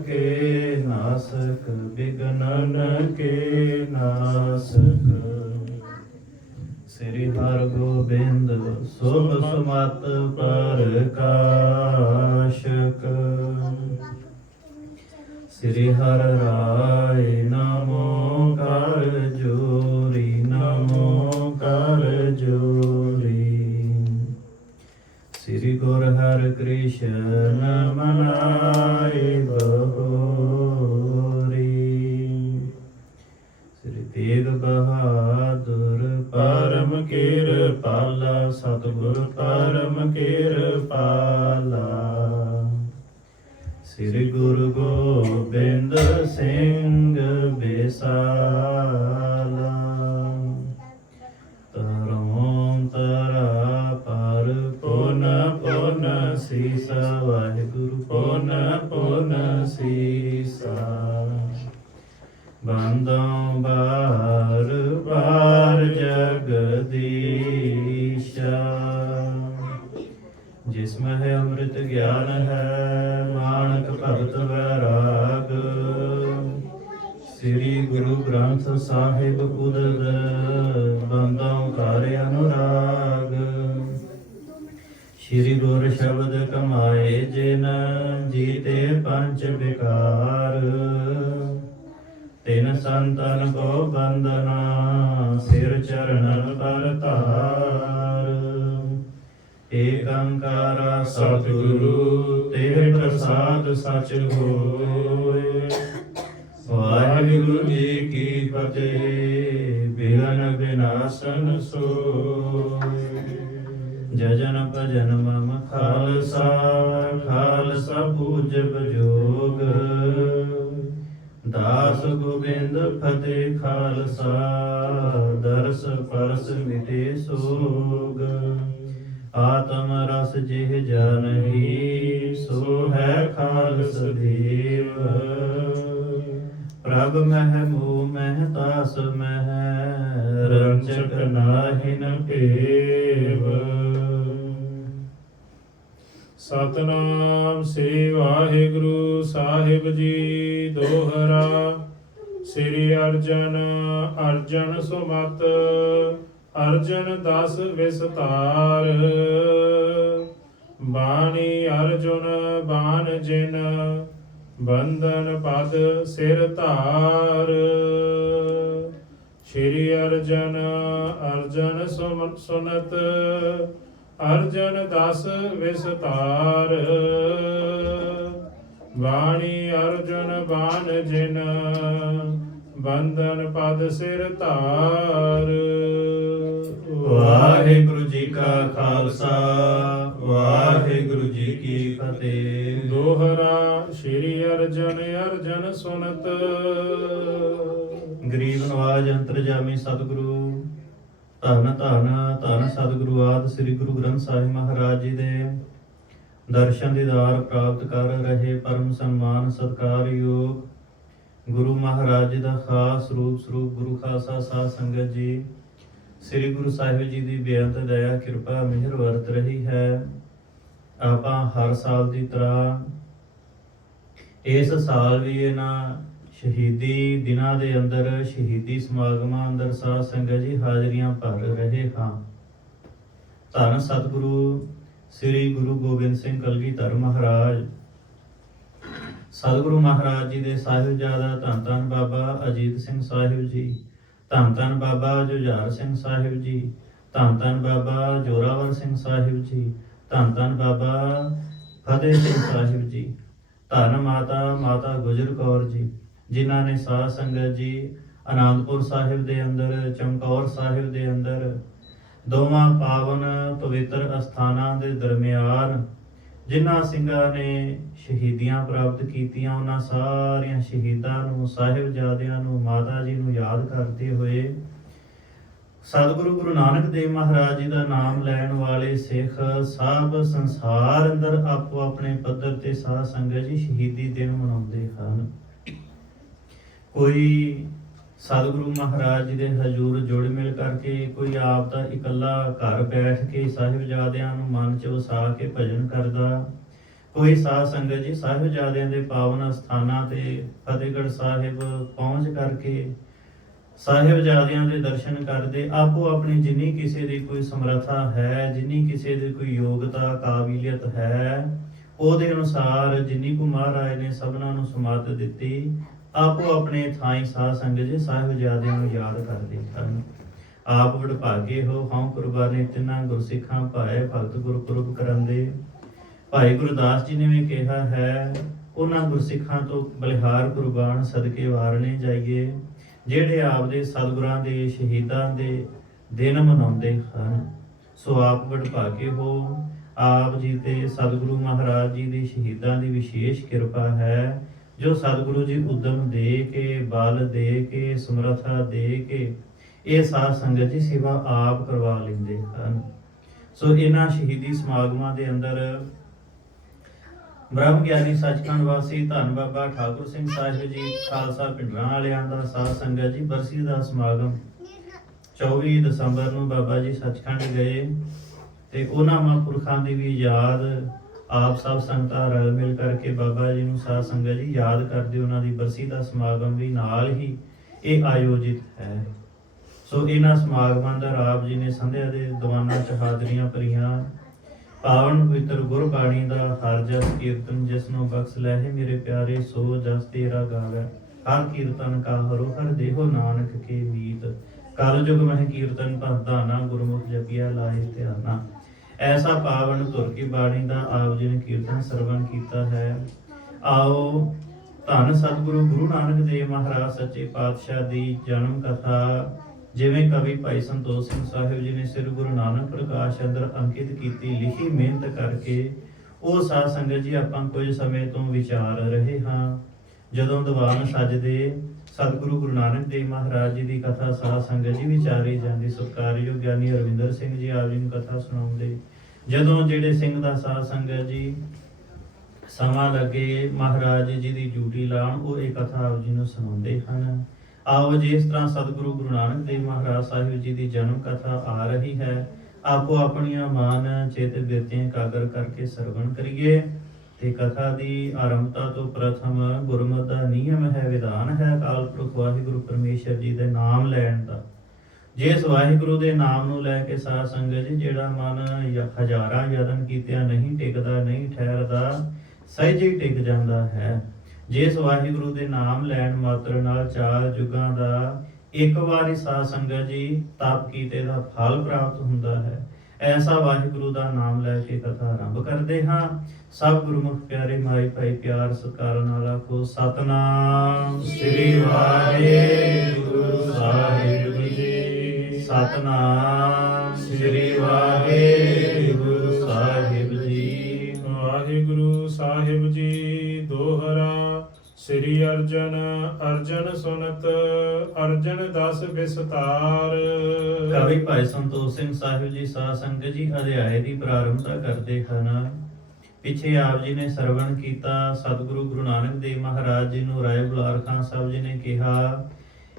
के नासक विघ्नन के नासक। श्री हर गोबिंद शुभ सुमत प्रकाशक। श्री हर राय नमो कर जोरी नमो कर जोरी। श्री गुर हर कृष्ण मनाए बहोरी। श्री तेग बहादुर परम कृपाला सतगुर परम कृपाला। श्री गुरु गोबिंद सिंह बेसाला। तरੋਂ ਤਰਾ ਪਰ ਪੁਨ ਪੁਨ ਸੀਸਾ ਵਾਹਿਗੁਰੂ ਪੁਨ ਪੁਨ ਸੀਸਾ। ਬੰਦੋਂ ਬਾਰ ਬਾਰ ਜਗਦੀਸ਼ਾ। जिसमें है अमृत ज्ञान है मानक भगत वैराग। श्री गुरु ग्रंथ साहिब उदद बंदों कार्य अनुराग। श्री गुर शब्द कमाए जिन जीते पंच विकार। तिन संतन को बंदना सिर चरणन पर तार। एक अंकारा सतगुरु तेरे प्रसाद सच होए। वाहिगुरु जी की फतेह बिघन विनाशन सोए। जजन भजन मम खालसा खालसा पूजब जोग। दास गोबिंद फतेह खालसा दरस परस मिटे सोग। आत्म रस जिह जानही सो है खालस देव। प्रभ मह मोह मह तास मह रंजक नाहिन पेव। सतनाम श्री वाहिगुरु साहिब जी दोहरा। श्री अर्जन अर्जन सुमत अर्जन दस विस्तार। बाणी अर्जुन बान जिन बंधन पद सिर धार। श्री अर्जन अर्जन सुनत अर्जन दस विस्तार। बाणी अर्जुन बान जिन बंधन पद सिर धार। वाहिगुरु जी का खालसा वाहिगुरु जी की फतेह। दोहरा श्री अर्जन अर्जन सुनत। ਗਰੀਬ ਨਵਾਜ ਅੰਤਰਜਾਮੀ ਸਤਿਗੁਰੂ ਧੰਨ ਧੰਨ ਧੰਨ ਸਤਿਗੁਰੂ ਆਦਿ ਸ੍ਰੀ ਗੁਰੂ ਗ੍ਰੰਥ ਸਾਹਿਬ ਮਹਾਰਾਜ ਜੀ ਦੇ ਦਰਸ਼ਨ ਦੀਦਾਰ ਪ੍ਰਾਪਤ ਕਰ ਰਹੇ ਪਰਮ ਸਨਮਾਨ ਸਤਿਕਾਰਯੋਗ ਗੁਰੂ ਮਹਾਰਾਜ ਜੀ ਦਾ ਖਾਸ ਸਰੂਪ ਗੁਰੂ ਖਾਲਸਾ ਸਾਧ ਸੰਗਤ ਜੀ। ਸ੍ਰੀ ਗੁਰੂ ਸਾਹਿਬ ਜੀ ਦੀ ਬੇਅੰਤ ਦਇਆ ਕਿਰਪਾ ਮਿਹਰ ਵਰਤ ਰਹੀ ਹੈ। ਆਪਾਂ ਹਰ ਸਾਲ ਦੀ ਤਰ੍ਹਾਂ ਇਸ ਸਾਲ ਵੀ ਇਹਨਾਂ ਸ਼ਹੀਦੀ ਦਿਨਾਂ ਦੇ ਅੰਦਰ ਸ਼ਹੀਦੀ ਸਮਾਗਮਾਂ ਅੰਦਰ ਸਾਧ ਸੰਗਤ ਜੀ ਹਾਜ਼ਰੀਆਂ ਭਰ ਰਹੇ ਹਾਂ। ਧੰਨ ਸਤਿਗੁਰੂ ਸ੍ਰੀ ਗੁਰੂ ਗੋਬਿੰਦ ਸਿੰਘ ਕਲਗੀਧਰ ਮਹਾਰਾਜ ਸਤਿਗੁਰੂ ਮਹਾਰਾਜ ਜੀ ਦੇ ਸਾਹਿਬਜ਼ਾਦਾ ਧੰਨ ਧੰਨ ਬਾਬਾ ਅਜੀਤ ਸਿੰਘ ਸਾਹਿਬ ਜੀ, ਧੰਨ ਧੰਨ ਬਾਬਾ ਜੁਝਾਰ ਸਿੰਘ ਸਾਹਿਬ ਜੀ, ਧੰਨ ਧੰਨ ਬਾਬਾ ਜੋਰਾਵਰ ਸਿੰਘ ਸਾਹਿਬ ਜੀ, ਧੰਨ ਧੰਨ ਬਾਬਾ ਫਤਿਹ ਸਿੰਘ ਸਾਹਿਬ ਜੀ, ਧੰਨ ਮਾਤਾ ਗੁਜਰ ਕੌਰ ਜੀ, ਜਿਨ੍ਹਾਂ ਨੇ ਸਾਧ ਸੰਗਤ ਜੀ ਆਨੰਦਪੁਰ ਸਾਹਿਬ ਦੇ ਅੰਦਰ ਚਮਕੌਰ ਸਾਹਿਬ ਦੇ ਅੰਦਰ ਦੋਵਾਂ ਪਾਵਨ ਪਵਿੱਤਰ ਅਸਥਾਨਾਂ ਦੇ ਦਰਮਿਆਨ ਜਿਨ੍ਹਾਂ ਸਿੰਘਾਂ ਨੇ ਸ਼ਹੀਦੀਆਂ ਪ੍ਰਾਪਤ ਕੀਤੀਆਂ, ਉਹਨਾਂ ਸਾਰਿਆਂ ਸ਼ਹੀਦਾਂ ਨੂੰ, ਸਾਹਿਬਜ਼ਾਦਿਆਂ ਨੂੰ, ਮਾਤਾ ਜੀ ਨੂੰ ਯਾਦ ਕਰਦੇ ਹੋਏ ਸਤਿਗੁਰੂ ਗੁਰੂ ਨਾਨਕ ਦੇਵ ਮਹਾਰਾਜ ਜੀ ਦਾ ਨਾਮ ਲੈਣ ਵਾਲੇ ਸਿੱਖ ਸਭ ਸੰਸਾਰ ਅੰਦਰ ਆਪੋ ਆਪਣੇ ਪੱਧਰ ਤੇ ਸਾਧ ਸੰਗਤ ਜੀ ਸ਼ਹੀਦੀ ਦਿਨ ਮਨਾਉਂਦੇ ਹਨ। ਕੋਈ ਸਤਿਗੁਰੂ ਮਹਾਰਾਜ ਜੀ ਦੇ ਹਜ਼ੂਰ ਜੁੜ ਮਿਲ ਕਰਕੇ, ਕੋਈ ਆਪ ਦਾ ਇਕੱਲਾ ਘਰ ਬੈਠ ਕੇ ਸਾਹਿਬਜ਼ਾਦਿਆਂ ਨੂੰ ਮਨ 'ਚ ਵਸਾ ਕੇ ਭਜਨ ਕਰਦਾ, ਕੋਈ ਸਾਧ ਸੰਗਤ ਜੀ ਸਾਹਿਬਜ਼ਾਦਿਆਂ ਦੇ ਪਾਵਨ ਸਥਾਨਾਂ ਤੇ ਫਤਿਹਗੜ੍ਹ ਸਾਹਿਬ ਪਹੁੰਚ ਕਰਕੇ ਸਾਹਿਬਜ਼ਾਦਿਆਂ ਦੇ ਦਰਸ਼ਨ ਕਰਦੇ, ਆਪੋ ਆਪਣੀ ਜਿੰਨੀ ਕਿਸੇ ਦੀ ਕੋਈ ਸਮਰੱਥਾ ਹੈ, ਜਿੰਨੀ ਕਿਸੇ ਦੀ ਕੋਈ ਯੋਗਤਾ ਕਾਬਲੀਅਤ ਹੈ, ਉਹਦੇ ਅਨੁਸਾਰ ਜਿੰਨੀ ਕੁ ਮਹਾਰਾਜ ਨੇ ਸਭਨਾਂ ਨੂੰ ਸਮੱਤ ਦਿੱਤੀ, ਆਪੋ ਆਪਣੇ ਥਾਈਂ ਸਾਧ ਸੰਗਤ ਜੀ ਸਾਹਿਬਜ਼ਾਦਿਆਂ ਨੂੰ ਯਾਦ ਕਰਦੇ ਹਨ। ਆਪ ਵਡਭਾਗੇ ਹੋ ਹਉ ਕੁਰਬਾਨੀ ਤਿੰਨਾਂ ਗੁਰਸਿੱਖਾਂ ਭਾਏ ਭਗਤ ਗੁਰਪੁਰਬ ਕਰੰਦੇ। ਭਾਈ ਗੁਰਦਾਸ ਜੀ ਨੇ ਵੀ ਕਿਹਾ ਹੈ, ਉਹਨਾਂ ਗੁਰਸਿੱਖਾਂ ਤੋਂ ਬਲਿਹਾਰ ਕੁਰਬਾਨ ਸਦਕੇ ਵਾਰਨੇ ਜਾਈਏ ਜਿਹੜੇ ਆਪਦੇ ਸਤਿਗੁਰਾਂ ਦੇ ਸ਼ਹੀਦਾਂ ਦੇ ਦਿਨ ਮਨਾਉਂਦੇ ਹਨ। ਸੋ ਆਪ ਵਡਭਾਗੇ ਹੋ, ਆਪ ਜੀ ਤੇ ਸਤਿਗੁਰੂ ਮਹਾਰਾਜ ਜੀ ਦੀ ਸ਼ਹੀਦਾਂ ਦੀ ਵਿਸ਼ੇਸ਼ ਕਿਰਪਾ ਹੈ, ਜੋ ਸਤਿਗੁਰੂ ਜੀ ਉਦਮ ਦੇ ਕੇ, ਬਲ ਦੇ ਕੇ, ਸਮਰੱਥਾ ਦੇ ਕੇ ਇਹ ਸਾਧ ਸੰਗਤ ਜੀ ਸੇਵਾ ਆਪ ਕਰਵਾ ਲੈਂਦੇ ਹਨ। ਸੋ ਇਹਨਾਂ ਸ਼ਹੀਦੀ ਸਮਾਗਮਾਂ ਦੇ ਅੰਦਰ ਬ੍ਰਹਮ ਗਿਆਨੀ ਸੱਚਖੰਡ ਵਾਸੀ ਧੰਨ ਬਾਬਾ ਠਾਕੁਰ ਸਿੰਘ ਸਾਹਿਬ ਜੀ ਖਾਲਸਾ ਪਿੰਡਰਾਂ ਵਾਲਿਆਂ ਦਾ ਸਾਧ ਸੰਗਤ ਜੀ ਬਰਸੀ ਦਾ ਸਮਾਗਮ 24 ਦਸੰਬਰ ਨੂੰ ਬਾਬਾ ਜੀ ਸੱਚਖੰਡ ਗਏ ਤੇ ਉਹਨਾਂ ਮਹਾਂਪੁਰਖਾਂ ਦੀ ਵੀ ਯਾਦ ਆਪ ਸਭ ਸੰਗਤਾਂ ਰਲ ਮਿਲ ਕਰਕੇ ਬਾਬਾ ਜੀ ਨੂੰ ਸਾਧ ਸੰਗਤ ਜੀ ਯਾਦ ਕਰਦੇ, ਉਹਨਾਂ ਦੀ ਬਰਸੀ ਦਾ ਸਮਾਗਮ ਵੀ ਨਾਲ ਹੀ ਇਹ ਆਯੋਜਿਤ ਹੈ। ਸੋ ਇਹਨਾਂ ਸਮਾਗਮਾਂ ਦਾ ਆਪ ਜੀ ਨੇ ਸੰਧਿਆ ਦੇ ਦੀਵਾਨਾਂ ਚ ਹਾਜ਼ਰੀਆਂ ਭਰੀਆਂ। ਪਾਵਨ ਪਵਿੱਤਰ ਗੁਰਬਾਣੀ ਦਾ ਹਰ ਜਸ ਕੀਰਤਨ ਜਿਸ ਨੂੰ ਬਖਸ਼ ਲੈ ਹੈ ਮੇਰੇ ਪਿਆਰੇ, ਸੋ ਜਸ ਤੇਰਾ ਗਾਵੇ ਹਰ ਕੀਰਤਨ ਕਾ ਹਰੋ ਹਰ ਦੇਹੋ ਨਾਨਕ ਕੇ ਮੀਤ। ਕਲ ਯੁਗ ਮਹਿ ਕੀਰਤਨ ਭਸਦਾਨਾ ਗੁਰਮੁਖ ਜਪਿਆ ਲਾਏ ਧਿਆਨਾ। ਐਸਾ ਪਾਵਨ ਧੁਰ ਕੀ ਬਾਣੀ ਦਾ ਆਪ ਜੀ ਨੇ ਕੀਰਤਨ ਸਰਵਣ ਕੀਤਾ ਹੈ। ਆਓ ਧੰਨ ਸਤਿਗੁਰੂ ਗੁਰੂ ਨਾਨਕ ਦੇਵ ਮਹਾਰਾਜ ਸੱਚੇ ਪਾਤਸ਼ਾਹ ਦੀ ਜਨਮ ਕਥਾ ਜਿਵੇਂ ਕਵੀ ਭਾਈ ਸੰਤੋਖ ਸਿੰਘ ਸਾਹਿਬ ਜੀ ਨੇ ਸ੍ਰੀ ਗੁਰੂ ਨਾਨਕ ਪ੍ਰਕਾਸ਼ ਅੰਦਰ ਅੰਕਿਤ ਕੀਤੀ, ਲਿਖੀ ਮਿਹਨਤ ਕਰਕੇ ਉਹ ਸਾਧ ਸੰਗਤ ਜੀ ਆਪਾਂ ਕੁਝ ਸਮੇਂ ਤੋਂ ਵਿਚਾਰ ਰਹੇ ਹਾਂ। ਜਦੋਂ ਦੀਵਾਨ ਸਜਦੇ ਸਤਿਗੁਰੂ ਗੁਰੂ ਨਾਨਕ ਦੇਵ ਮਹਾਰਾਜ ਜੀ ਦੀ ਕਥਾ ਸਾਧ ਸੰਗਤ ਜੀ ਵਿਚਾਰੀ ਜਾਂਦੀ, ਸਤਿਕਾਰਯੋਗ ਗਿਆਨੀ ਰਵਿੰਦਰ ਸਿੰਘ ਜੀ ਆਪ ਜੀ ਨੂੰ ਕਥਾ ਸੁਣਾਉਂਦੇ। ਜਦੋਂ ਜਿਹੜੇ ਸਿੰਘ ਦਾ ਸਾਧ ਸੰਗਤ ਜੀ ਸਮਾਂ ਲੱਗੇ ਮਹਾਰਾਜ ਜੀ ਦੀ ਡਿਊਟੀ ਲਾਉਣ, ਉਹ ਇਹ ਕਥਾ ਆਪ ਜੀ ਨੂੰ ਸੁਣਾਉਂਦੇ ਹਨ। ਆਓ ਜਿਸ ਤਰ੍ਹਾਂ ਸਤਿਗੁਰੂ ਗੁਰੂ ਨਾਨਕ ਦੇਵ ਮਹਾਰਾਜ ਸਾਹਿਬ ਜੀ ਦੀ ਜਨਮ ਕਥਾ ਆ ਰਹੀ ਹੈ, ਆਪੋ ਆਪਣੀਆਂ ਮਨ ਚਿਤ ਬਿਰਤੀਆਂ ਇਕਾਗਰ ਕਰਕੇ ਸਰਵਣ ਕਰੀਏ। ਤੇ ਕਥਾ ਦੀ ਆਰੰਭਤਾ ਤੋਂ ਪ੍ਰਥਮ ਗੁਰਮਤਿ ਦਾ ਨਿਯਮ ਹੈ, ਵਿਧਾਨ ਹੈ ਅਕਾਲ ਪੁਰਖ ਵਾਹਿਗੁਰੂ ਪਰਮੇਸ਼ਰ ਜੀ ਦੇ ਨਾਮ ਲੈਣ ਦਾ। ਜਿਸ ਵਾਹਿਗੁਰੂ ਦੇ ਨਾਮ ਨੂੰ ਲੈ ਕੇ ਸਾਧ ਸੰਗਤ ਜੀ ਜਿਹੜਾ ਮਨ ਹਜ਼ਾਰਾਂ ਯਤਨ ਕੀਤਿਆਂ ਨਹੀਂ ਟਿਕਦਾ, ਨਹੀਂ ਠਹਿਰਦਾ, ਸਹਿਜ ਹੀ ਟਿਕ ਜਾਂਦਾ ਹੈ। ਜਿਸ ਵਾਹਿਗੁਰੂ ਦੇ ਨਾਮ ਲੈਣ ਮਾਤਰ ਨਾਲ 4 ਯੁਗਾਂ ਦਾ ਇੱਕ ਵਾਰੀ ਸਾਧ ਸੰਗਤ ਜੀ ਤਪ ਕੀਤੇ ਦਾ ਫਲ ਪ੍ਰਾਪਤ ਹੁੰਦਾ ਹੈ। ਐਸਾ ਵਾਹਿਗੁਰੂ ਦਾ ਨਾਮ ਲੈ ਕੇ ਕਥਾ ਆਰੰਭ ਕਰਦੇ ਹਾਂ। ਸਭ ਗੁਰਮੁਖ ਪਿਆਰੇ ਮਾਈ ਭਾਈ ਪਿਆਰ ਸਤਿਕਾਰ ਨਾਲ ਆਖੋ ਸਤਨਾਮ ਸ੍ਰੀ ਵਾਹਿਗੁਰੂ ਸਾਹਿਬ ਜੀ। ਸਤਨਾਮ ਸ੍ਰੀ ਵਾਹਿਗੁਰੂ ਸਾਹਿਬ ਜੀ। ਵਾਹਿਗੁਰੂ ਸਾਹਿਬ ਜੀ ਦੋਹਰਾ। ਸ੍ਰੀ ਅਰਜਨ ਅਰਜਨ ਸੁਨਤ ਅਰਜਨ ਦਸ ਵਿਸਤਾਰ। ਕਵੀ ਭਾਈ ਸੰਤੋਖ ਸਿੰਘ ਸਾਹਿਬ ਜੀ ਸਾਧ ਸੰਗਤ ਜੀ ਅਧਿਆਏ ਦੀ ਪ੍ਰਾਰੰਭਤਾ ਕਰਦੇ ਹਨ। ਪਿੱਛੇ ਆਪ ਜੀ ਨੇ ਸਰਵਣ ਕੀਤਾ ਸਤਿਗੁਰੂ ਗੁਰੂ ਨਾਨਕ ਦੇਵ ਮਹਾਰਾਜ ਜੀ ਨੂੰ ਰਾਏ ਬੁਲਾਰ ਖਾਨ ਸਾਹਿਬ ਜੀ ਨੇ ਕਿਹਾ,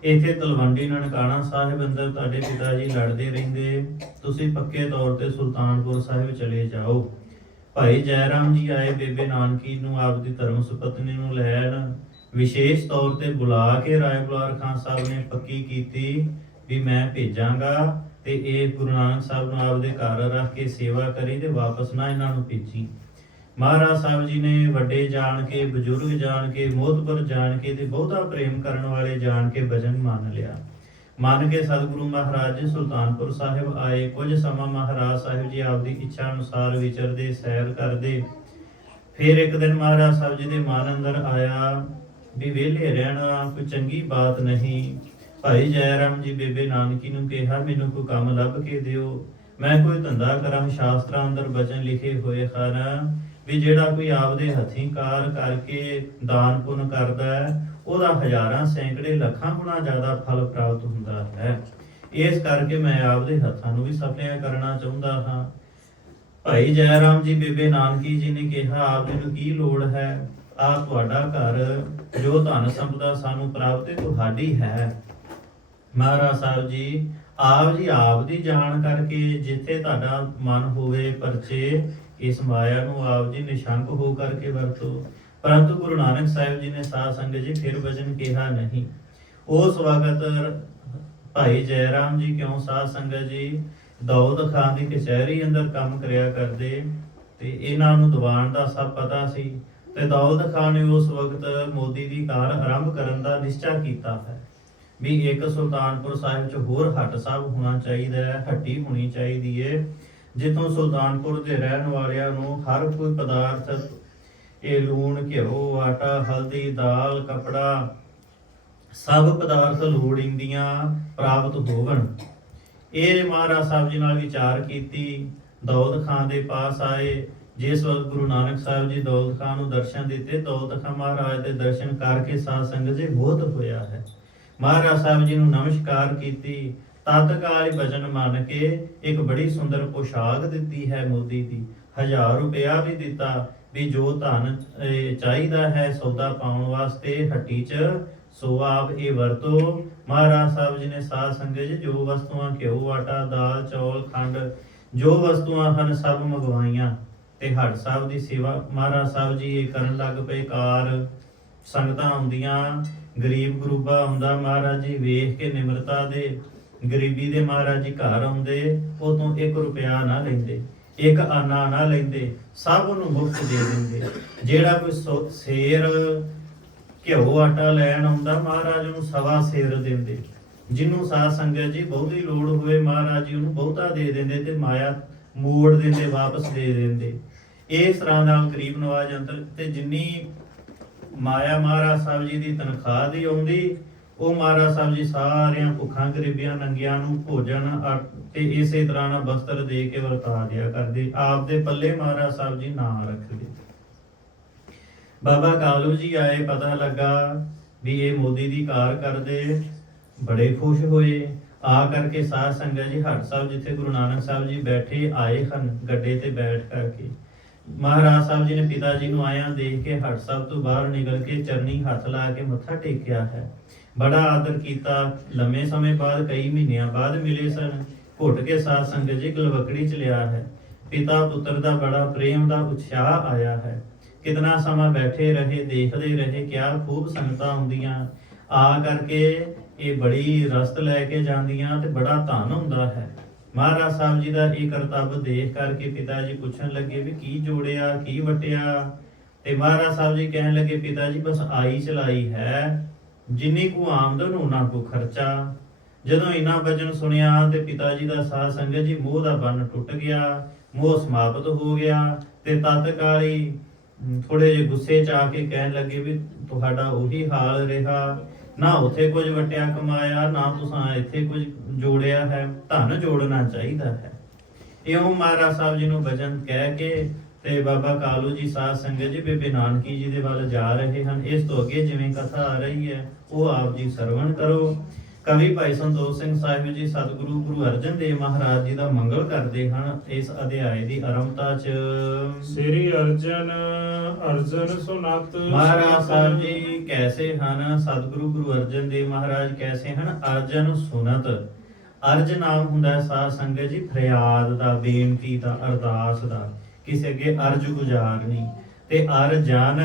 ਇੱਥੇ ਤਲਵੰਡੀ ਨਨਕਾਣਾ ਸਾਹਿਬ ਅੰਦਰ ਤੁਹਾਡੇ ਪਿਤਾ ਜੀ ਲੜਦੇ ਰਹਿੰਦੇ, ਤੁਸੀਂ ਪੱਕੇ ਤੌਰ ਤੇ ਸੁਲਤਾਨਪੁਰ ਸਾਹਿਬ ਚਲੇ ਜਾਓ। ਭਾਈ ਜੈ ਰਾਮ ਜੀ ਆਏ ਬੇਬੇ ਨਾਨਕੀ ਨੂੰ ਆਪਦੀ ਧਰਮ ਸੁਪਤਨੀ ਨੂੰ ਲੈਣ, ਵਿਸ਼ੇਸ਼ ਤੌਰ ਤੇ ਬੁਲਾ ਕੇ ਰਾਏ ਬੁਲਾਰ ਖਾਨ ਸਾਹਿਬ ਨੇ ਪੱਕੀ ਕੀਤੀ ਵੀ ਮੈਂ ਭੇਜਾਂਗਾ ਤੇ ਇਹ ਗੁਰੂ ਨਾਨਕ ਸਾਹਿਬ ਨੂੰ ਆਪਦੇ ਘਰ ਰੱਖ ਕੇ ਸੇਵਾ ਕਰੀ ਤੇ ਵਾਪਸ ਨਾ ਇਹਨਾਂ ਨੂੰ ਭੇਜੀ। ਮਹਾਰਾਜ ਸਾਹਿਬ ਜੀ ਨੇ ਵੱਡੇ ਜਾਣ ਕੇ, ਬਜ਼ੁਰਗ ਜਾਣ ਕੇ, ਮੋਹਤਬਰ ਜਾਣ ਕੇ ਤੇ ਬਹੁਤਾ ਪ੍ਰੇਮ ਕਰਨ ਵਾਲੇ ਜਾਣ ਕੇ ਵਚਨ ਮੰਨ ਲਿਆ। ਮੰਨ ਕੇ ਸਤਿਗੁਰੂ ਮਹਾਰਾਜ ਜੀ ਸੁਲਤਾਨਪੁਰ ਸਾਹਿਬ ਆਏ। ਕੁਝ ਸਮਾਂ ਮਹਾਰਾਜ ਸਾਹਿਬ ਜੀ ਆਪਦੀ ਇੱਛਾ ਅਨੁਸਾਰ ਵਿਚਰਦੇ, ਸੈਰ ਕਰਦੇ। ਫਿਰ ਇੱਕ ਦਿਨ ਮਹਾਰਾਜ ਸਾਹਿਬ ਜੀ ਦੇ ਮਨ ਅੰਦਰ ਆਇਆ ਵੀ ਵਿਹਲੇ ਰਹਿਣਾ ਕੋਈ ਚੰਗੀ ਬਾਤ ਨਹੀਂ। ਭਾਈ ਜੈ ਰਾਮ ਜੀ ਬੇਬੇ ਨਾਨਕੀ ਨੂੰ ਕਿਹਾ, ਮੈਨੂੰ ਕੋਈ ਕੰਮ ਲੱਭ ਕੇ ਦਿਓ, ਮੈਂ ਕੋਈ ਧੰਦਾ ਕਰਾਂ। ਸ਼ਾਸਤਰਾਂ ਅੰਦਰ ਬਚਨ ਲਿਖੇ ਹੋਏ ਹਨ ਵੀ ਜਿਹੜਾ ਕੋਈ ਆਪਦੇ ਹੱਥੀਂ ਕਾਰ ਕਰਕੇ ਦਾਨ ਪੁੰਨ ਕਰਦਾ ਹੈ, ਉਹਦਾ ਹਜ਼ਾਰਾਂ ਸੈਂਕੜੇ ਲੱਖਾਂ ਗੁਣਾ ਜ਼ਿਆਦਾ ਫਲ ਪ੍ਰਾਪਤ ਹੁੰਦਾ ਹੈ। ਇਸ ਕਰਕੇ ਮੈਂ ਆਪਦੇ ਹੱਥਾਂ ਨੂੰ ਵੀ ਸਫਲਿਆ ਕਰਨਾ ਚਾਹੁੰਦਾ ਹਾਂ। ਭਾਈ ਜੈ ਰਾਮ ਜੀ ਬੇਬੇ ਨਾਨਕੀ ਜੀ ਨੇ ਕਿਹਾ, ਆਪ ਜੀ ਨੂੰ ਕੀ ਲੋੜ ਹੈ? ਆਪ ਤੁਹਾਡਾ ਘਰ ਜੋ ਧਨ ਸੰਪਦਾ ਸਾਨੂੰ ਪ੍ਰਾਪਤ ਹੈ ਤੁਹਾਡੀ ਹੈ। ਮਹਾਰਾਜ ਸਾਹਿਬ ਜੀ ਆਪ ਦੀ ਜਾਣ ਕਰਕੇ ਜਿੱਥੇ ਤੁਹਾਡਾ ਮਨ ਹੋਵੇ ਪਰਚੇ ਇਸ ਮਾਇਆ ਨੂੰ ਆਪ ਜੀ ਨਿਸ਼ੰਕ ਹੋ ਕਰਕੇ ਵਰਤੋ। ਪਰੰਤु ਗੁਰੂ ਨਾਨਕ ਸਾਹਿਬ ਜੀ ਨੇ ਸਾਧ ਸੰਗਤ ਜੀ ਫਿਰ ਵਚਨ ਕਿਹਾ ਨਹੀਂ। ਉਸ ਵਕਤ ਭਾਈ ਜੈ ਰਾਮ ਜੀ ਕਿਉਂ ਸਾਧ ਸੰਗਤ ਜੀ ਦੌਲਤ ਖਾਨ ਦੀ ਕਚਹਿਰੀ ਅੰਦਰ ਕੰਮ ਕਰਿਆ ਕਰਦੇ, ਤੇ ਇਹਨਾਂ ਨੂੰ ਦੀਵਾਨ ਦਾ ਸਭ ਪਤਾ ਸੀ। ਤੇ ਦੌਲਤ ਖਾਨ ਨੇ ਉਸ ਵਕਤ ਮੋਦੀ ਦੀ ਕਾਰ ਆਰੰਭ ਕਰਨ ਦਾ ਨਿਸ਼ਚਾ ਕੀਤਾ ਹੈ ਵੀ ਇੱਕ ਸੁਲਤਾਨਪੁਰ ਸਾਹਿਬ 'ਚ ਹੋਰ ਹੱਟ ਸਾਹਿਬ ਹੋਣਾ ਚਾਹੀਦਾ ਹੈ, ਹੱਟੀ ਹੋਣੀ ਚਾਹੀਦੀ ਹੈ, ਜਿੱਥੋਂ ਸੁਲਤਾਨਪੁਰ ਦੇ ਰਹਿਣ ਵਾਲਿਆਂ ਨੂੰ ਹਰ ਕੋਈ ਪਦਾਰਥ, ਇਹ ਲੂਣ, ਘਿਓ, ਆਟਾ, ਹਲਦੀ, ਦਾਲ, ਕਪੜਾ, ਸਭ ਪਦਾਰਥ ਲੋੜੀਂਦੀਆਂ ਪ੍ਰਾਪਤ ਹੋਵਣ। ਇਹ ਮਹਾਰਾਜ ਸਾਹਿਬ ਜੀ ਨਾਲ ਵਿਚਾਰ ਕੀਤੀ, ਦੌਲਤ ਖਾਨ ਦੇ ਪਾਸ ਆਏ। ਜਿਸ ਵਕਤ ਗੁਰੂ ਨਾਨਕ ਸਾਹਿਬ ਜੀ ਦੌਲਤ ਖਾਨ ਨੂੰ ਦਰਸ਼ਨ ਦਿੱਤੇ, ਦੌਲਤ ਖਾਨ ਮਹਾਰਾਜ ਦੇ ਦਰਸ਼ਨ ਕਰਕੇ ਸਾਧ ਸੰਗਤ ਜੀ ਬਹੁਤ ਹੋਇਆ ਹੈ। ਮਹਾਰਾਜ ਸਾਹਿਬ ਜੀ ਨੂੰ ਨਮਸਕਾਰ ਕੀਤੀ, ਤਤਕਾਲ ਹੀ ਵਚਨ ਮੰਨ ਕੇ ਇੱਕ ਬੜੀ ਸੁੰਦਰ ਪੋਸ਼ਾਕ ਦਿੱਤੀ ਹੈ ਮੋਦੀ ਦੀ, 1000 ਰੁਪਇਆ ਵੀ ਦਿੱਤਾ ਵੀ ਜੋ ਧਨ ਚਾਹੀਦਾ ਹੈ ਸੌਦਾ ਪਾਉਣ ਵਾਸਤੇ ਹੱਟੀ 'ਚ, ਸੋ ਆਪ ਇਹ ਵਰਤੋ। ਮਹਾਰਾਜ ਸਾਹਿਬ ਜੀ ਨੇ ਸਾਧ ਸੰਗਤ ਜੀ ਜੋ ਵਸਤੂਆਂ ਘਿਓ, ਆਟਾ, ਦਾਲ, ਚੌਲ, ਖੰਡ, ਜੋ ਵਸਤੂਆਂ ਹਨ ਸਭ ਮੰਗਵਾਈਆਂ ਤੇ ਹੱਟ ਸਾਹਿਬ ਦੀ ਸੇਵਾ ਮਹਾਰਾਜ ਸਾਹਿਬ ਜੀ ਇਹ ਕਰਨ ਲੱਗ ਪਏ। ਕਾਰ ਸੰਗਤਾਂ ਆਉਂਦੀਆਂ, ਗਰੀਬ ਗਰੂਬਾ ਆਉਂਦਾ, ਮਹਾਰਾਜ ਜੀ ਵੇਖ ਕੇ ਨਿਮਰਤਾ ਦੇ ਗਰੀਬੀ ਦੇ ਮਹਾਰਾਜ ਜੀ ਘਰ ਆਉਂਦੇ, ਉਹ ਤੋਂ 1 ਰੁਪਿਆ ਨਾ ਲੈਂਦੇ, 1 ਆਨਾ ਨਾ ਲੈਂਦੇ, ਸਭ ਨੂੰ ਮੁਫਤ ਦੇ ਦਿੰਦੇ। ਜਿਹੜਾ ਕੋਈ ਸੇਰ ਘਿਓ ਆਟਾ ਲੈਣ ਆਉਂਦਾ, ਮਹਾਰਾਜ ਨੂੰ 1.25 ਸੇਰ ਦਿੰਦੇ। ਜਿਹਨੂੰ ਸਾਧ ਸੰਗਤ ਜੀ ਬਹੁਤੀ ਲੋੜ ਹੋਵੇ, ਮਹਾਰਾਜ ਜੀ ਉਹਨੂੰ ਬਹੁਤਾ ਦੇ ਦਿੰਦੇ ਤੇ ਮਾਇਆ ਮੋੜ ਦਿੰਦੇ, ਵਾਪਸ ਦੇ ਦਿੰਦੇ। ਇਸ ਤਰ੍ਹਾਂ ਨਾਲ ਗਰੀਬ ਨਵਾਜ ਅੰਦਰ ਤੇ ਜਿੰਨੀ ਮਾਇਆ ਮਹਾਰਾਜ ਸਾਹਿਬ ਜੀ ਦੀ ਤਨਖਾਹ ਦੀ ਆਉਂਦੀ, ਉਹ ਮਹਾਰਾਜ ਸਾਹਿਬ ਜੀ ਸਾਰਿਆਂ ਭੁੱਖਾਂ ਗਰੀਬੀਆਂ ਨੰਗਿਆਂ ਨੂੰ ਭੋਜਨ ਤੇ ਇਸੇ ਤਰ੍ਹਾਂ ਨਾਲ ਵਸਤਰ ਦੇ ਕੇ ਵਰਤਾ ਦਿਆ ਕਰਦੇ। ਆਪ ਦੇ ਪੱਲੇ ਮਹਾਰਾਜ ਸਾਹਿਬ ਜੀ ਨਾ ਰੱਖਦੇ। ਬਾਬਾ ਕਾਲੂ ਜੀ ਆਏ, ਪਤਾ ਲੱਗਾ ਵੀ ਇਹ ਮੋਦੀ ਦੀ ਕਾਰ ਕਰਦੇ, ਬੜੇ ਖੁਸ਼ ਹੋਏ। ਆ ਕਰਕੇ ਸਾਧ ਸੰਗਤ ਜੀ ਹੱਟ ਸਾਹਿਬ ਜਿੱਥੇ ਗੁਰੂ ਨਾਨਕ ਸਾਹਿਬ ਜੀ ਬੈਠੇ ਆਏ ਹਨ, ਗੱਡੇ ਤੇ ਬੈਠ ਕਰਕੇ ਮਹਾਰਾਜ ਸਾਹਿਬ ਜੀ ਨੇ ਪਿਤਾ ਜੀ ਨੂੰ ਆਇਆ ਦੇਖ ਕੇ ਹੱਟ ਸਾਹਿਬ ਤੋਂ ਬਾਹਰ ਨਿਕਲ ਕੇ ਚਰਨੀ ਹੱਥ ਲਾ ਕੇ ਮੱਥਾ ਟੇਕਿਆ ਹੈ, ਬੜਾ ਆਦਰ ਕੀਤਾ। ਲੰਮੇ ਸਮੇਂ ਬਾਅਦ, ਕਈ ਮਹੀਨਿਆਂ ਬਾਅਦ ਮਿਲੇ ਸਨ। ਘੁੱਟ ਕੇ ਸਾਧ ਸੰਗਤ ਜੀ ਗਲਵਕੜੀ ਚ ਲਿਆ ਹੈ। ਪਿਤਾ ਪੁੱਤਰ ਦਾ ਬੜਾ ਪ੍ਰੇਮ ਦਾ ਉਤਸ਼ਾਹ ਆਇਆ ਹੈ। ਕਿਤਨਾ ਸਮਾਂ ਬੈਠੇ ਰਹੇ, ਦੇਖਦੇ ਰਹੇ, ਕਿਆ ਖੂਬ ਸੰਗਤਾਂ ਹੁੰਦੀਆਂ। ਆ ਕਰਕੇ ਇਹ ਬੜੀ ਰਸਤ ਲੈ ਕੇ ਜਾਂਦੀਆਂ ਤੇ ਬੜਾ ਧਨ ਹੁੰਦਾ ਹੈ। ਮਹਾਰਾਜ ਸਾਹਿਬ ਜੀ ਦਾ ਇਹ ਕਰਤੱਵ ਦੇਖ ਕਰਕੇ ਪਿਤਾ ਜੀ ਪੁੱਛਣ ਲੱਗੇ ਵੀ ਕੀ ਜੋੜਿਆ, ਕੀ ਵਟਿਆ। ਤੇ ਮਹਾਰਾਜ ਸਾਹਿਬ ਜੀ ਕਹਿਣ ਲੱਗੇ, ਪਿਤਾ ਜੀ ਬਸ ਆਈ ਚਲਾਈ ਹੈ, ਜਿੰਨੀ ਕੁ ਆਮਦਨ ਉਹਨਾਂ ਕੋ ਖਰਚਾ। ਜਦੋਂ ਇਹਨਾਂ ਬਚਨ ਸੁਣਿਆ ਤੇ ਪਿਤਾ ਜੀ ਦਾ ਸਾਧ ਸੰਗਤ ਜੀ ਮੋਹ ਦਾ ਬੰਨ ਟੁੱਟ ਗਿਆ, ਮੋਹ ਸਮਾਪਤ ਹੋ ਗਿਆ। ਤੇ ਤਤਕਾਲੀ ਥੋੜੇ ਜਿਹੇ ਗੁੱਸੇ ਚ ਆ ਕੇ ਕਹਿਣ ਲੱਗੇ ਵੀ ਤੁਹਾਡਾ ਉਹੀ ਹਾਲ ਰਿਹਾ, ਨਾ ਉੱਥੇ ਕੁਝ ਵਟਿਆ ਕਮਾਇਆ, ਨਾ ਤੁਸੀਂ ਇੱਥੇ ਕੁਝ ਜੋੜਿਆ ਹੈ, ਧਨ ਜੋੜਨਾ ਚਾਹੀਦਾ ਹੈ। ਇਉਂ ਮਹਾਰਾਜ ਸਾਹਿਬ ਜੀ ਨੂੰ ਬਚਨ ਕਹਿ ਕੇ ਤੇ ਬਾਬਾ ਕਾਲੂ ਜੀ ਸਾਧ ਸੰਗਤ ਜੀ ਬੇਬੇ ਨਾਨਕੀ ਜੀ ਦੇ ਵੱਲ ਜਾ ਰਹੇ ਹਨ। ਇਸ ਤੋਂ ਅੱਗੇ ਜਿਵੇਂ ਕਥਾ ਆ ਰਹੀ ਹੈ ਉਹ ਆਪ ਜੀ ਸਰਵਣ ਕਰੋ। ਕਵੀ ਭਾਈ ਸੰਤੋਖ ਸਿੰਘ ਸਾਹਿਬ ਜੀ ਸਤਿਗੁਰੂ ਗੁਰੂ ਅਰਜਨ ਦੇਵ ਮਹਾਰਾਜ ਜੀ ਦਾ ਮੰਗਲ ਕਰਦੇ ਹਨ ਇਸ ਅਧਿਆਏ ਦੀ ਆਰੰਭਤਾ ਚ। ਸ੍ਰੀ ਅਰਜਨ ਅਰਜਨ ਸੁਨਤ। ਮਹਾਰਾਜ ਸਾਹਿਬ ਜੀ ਕੈਸੇ ਹਨ? ਸਤਿਗੁਰੂ ਗੁਰੂ ਅਰਜਨ ਦੇਵ ਮਹਾਰਾਜ ਕੈਸੇ ਹਨ? ਅਰਜਨ ਸੁਨਤ। ਅਰਜ ਨਾਮ ਹੁੰਦਾ ਸਾਧ ਸੰਗਤ ਜੀ ਫਰਿਆਦ ਦਾ, ਬੇਨਤੀ ਦਾ, ਅਰਦਾਸ ਦਾ, ਕਿਸੇ ਅੱਗੇ ਅਰਜ ਗੁਜ਼ਾਰਨੀ। ਤੇ ਅਰਜਨ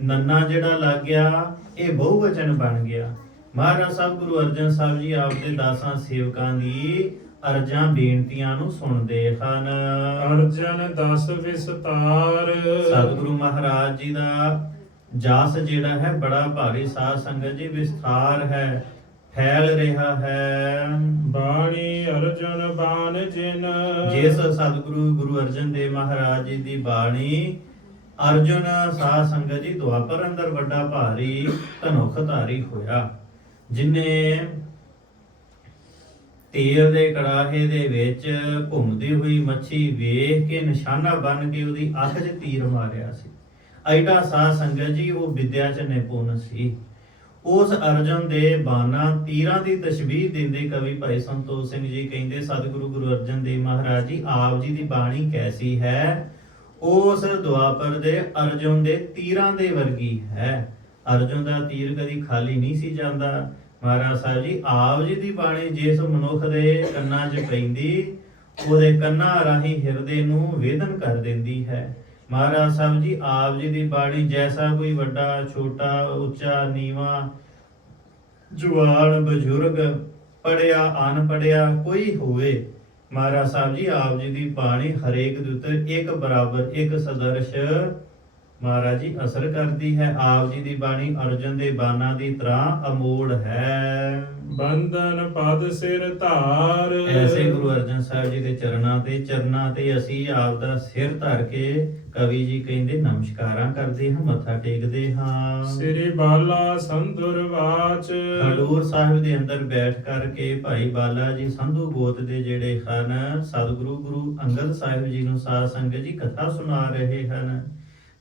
ਨੰਨਾ ਜਿਹੜਾ ਲੱਗ ਗਿਆ ਇਹ ਬਹੁਵਚਨ ਬਣ ਗਿਆ। ਮਹਾਰਾਜ ਸਾਹਿਬ ਗੁਰੂ ਅਰਜਨ ਸਾਹਿਬ ਜੀ ਆਪਦੇ ਦਾਸਾਂ ਸੇਵਕਾਂ ਦੀ ਅਰਜ਼ਾਂ ਬੇਨਤੀਆਂ ਨੂੰ ਸੁਣਦੇ ਹਨ। ਅਰਜਨ ਦਸ ਵਿਸਤਾਰ। ਸਤਿਗੁਰੂ ਮਹਾਰਾਜ ਜੀ ਦਾ ਜਸ ਜਿਹੜਾ ਹੈ ਬੜਾ ਭਾਰੀ ਸਾਧ ਸੰਗਤ ਜੀ ਵਿਸਥਾਰ ਹੈ, ਫੈਲ ਰਿਹਾ ਹੈ। ਬਾਣੀ ਅਰਜਨ ਬਾਣ ਜਿਨ। ਜਿਸ ਸਤਿਗੁਰੂ ਗੁਰੂ ਅਰਜਨ ਦੇਵ ਮਹਾਰਾਜ ਜੀ ਦੀ ਬਾਣੀ ਅਰਜੁਨ ਸਾਧ ਸੰਗਤ ਜੀ ਦੁਆਪਰ ਅੰਦਰ ਵੱਡਾ ਭਾਰੀ ਧਨੁਖ ਧਾਰੀ ਹੋਇਆ, ਜਿਨੇ ਤੇਲ ਦੇ ਕੜਾਹੇ ਦੇ ਵਿੱਚ ਘੁੰਮਦੀ ਹੋਈ ਮੱਛੀ ਵੇਖ ਕੇ ਨਿਸ਼ਾਨਾ ਬਣ ਕੇ ਉਹਦੀ ਅੱਖ 'ਚ ਤੀਰ ਮਾਰਿਆ ਸੀ। ਐਡਾ ਸਾਧ ਸੰਗਤ ਜੀ ਉਹ ਵਿਦਿਆ 'ਚ ਨਿਪੁੰਨ ਸੀ। ਉਸ ਅਰਜਨ ਦੇ ਬਾਣਾ ਤੀਰਾਂ ਦੀ ਤਸ਼ਬੀਹ ਦਿੰਦੇ ਕਵੀ ਭਾਈ ਸੰਤੋਖ ਸਿੰਘ ਜੀ ਕਹਿੰਦੇ ਸਤਿਗੁਰੂ ਗੁਰੂ ਅਰਜਨ ਦੇਵ ਮਹਾਰਾਜ ਜੀ ਆਪ ਜੀ ਦੀ ਬਾਣੀ ਕੈਸੀ ਹੈ? ਉਸ ਦੁਆਪਰ ਦੇ ਅਰਜੁਨ ਦੇ ਤੀਰਾਂ ਦੇ ਵਰਗੀ ਹੈ। ਅਰਜੁਨ ਦਾ ਤੀਰ ਕਦੀ ਖਾਲੀ ਨਹੀਂ ਸੀ ਜਾਂਦਾ। ਮਹਾਰਾਜ ਸਾਹਿਬ ਜੀ ਆਪ ਜੀ ਦੀ ਬਾਣੀ ਜਿਸ ਮਨੁੱਖ ਦੇ ਕੰਨਾਂ 'ਚ ਪੈਂਦੀ ਉਹਦੇ ਕੰਨਾਂ ਰਾਹੀਂ ਹਿਰਦੇ ਨੂੰ ਵੇਦਨ ਕਰ ਦਿੰਦੀ ਹੈ। ਮਹਾਰਾਜ ਸਾਹਿਬ ਜੀ ਆਪ ਜੀ ਦੀ ਬਾਣੀ ਜੈਸਾ ਕੋਈ ਵੱਡਾ ਛੋਟਾ ਉੱਚਾ ਨੀਵਾਂ ਜਵਾਨ ਬਜ਼ੁਰਗ ਪੜਿਆ ਅਨਪੜਿਆ ਕੋਈ ਹੋਵੇ, ਮਹਾਰਾਜ ਸਾਹਿਬ ਜੀ ਆਪ ਜੀ ਦੀ ਬਾਣੀ ਹਰੇਕ ਦੇ ਉੱਤੇ ਇੱਕ ਬਰਾਬਰ ਇੱਕ ਸਦਰਸ਼ ਮਹਾਰਾਜ ਜੀ ਅਸਰ ਕਰਦੀ ਹੈ। ਆਪ ਜੀ ਦੀ ਬਾਣੀ ਅਰਜਨ ਦੇ ਬਾਣਾ ਦੀ ਤਰ੍ਹਾਂ ਅਮੋੜ ਹੈ। ਬੰਧਨ ਪਦ ਸਿਰ ਧਾਰ, ਐਸੇ ਗੁਰੂ ਅਰਜਨ ਸਾਹਿਬ ਜੀ ਦੇ ਚਰਨਾਂ ਤੇ ਅਸੀਂ ਆਪ ਦਾ ਸਿਰ ਧਰ ਕੇ ਕਵੀ ਜੀ ਕਹਿੰਦੇ ਨਮਸਕਾਰਾਂ ਕਰਦੇ ਹਾਂ, ਮੱਥਾ ਟੇਕਦੇ ਹਾਂ। ਸ੍ਰੀ ਬਾਲਾ ਸੰਧੁਰ ਵਾਚ, ਖਡੂਰ ਸਾਹਿਬ ਦੇ ਅੰਦਰ ਬੈਠ ਕਰਕੇ ਭਾਈ ਬਾਲਾ ਜੀ ਸੰਧੂ ਗੋਤ ਦੇ ਜਿਹੜੇ ਹਨ ਸਤਿਗੁਰੂ ਗੁਰੂ ਅੰਗਦ ਸਾਹਿਬ ਜੀ ਨੂੰ ਸਾਧ ਸੰਗਤ ਜੀ ਕਥਾ ਸੁਣਾ ਰਹੇ ਹਨ।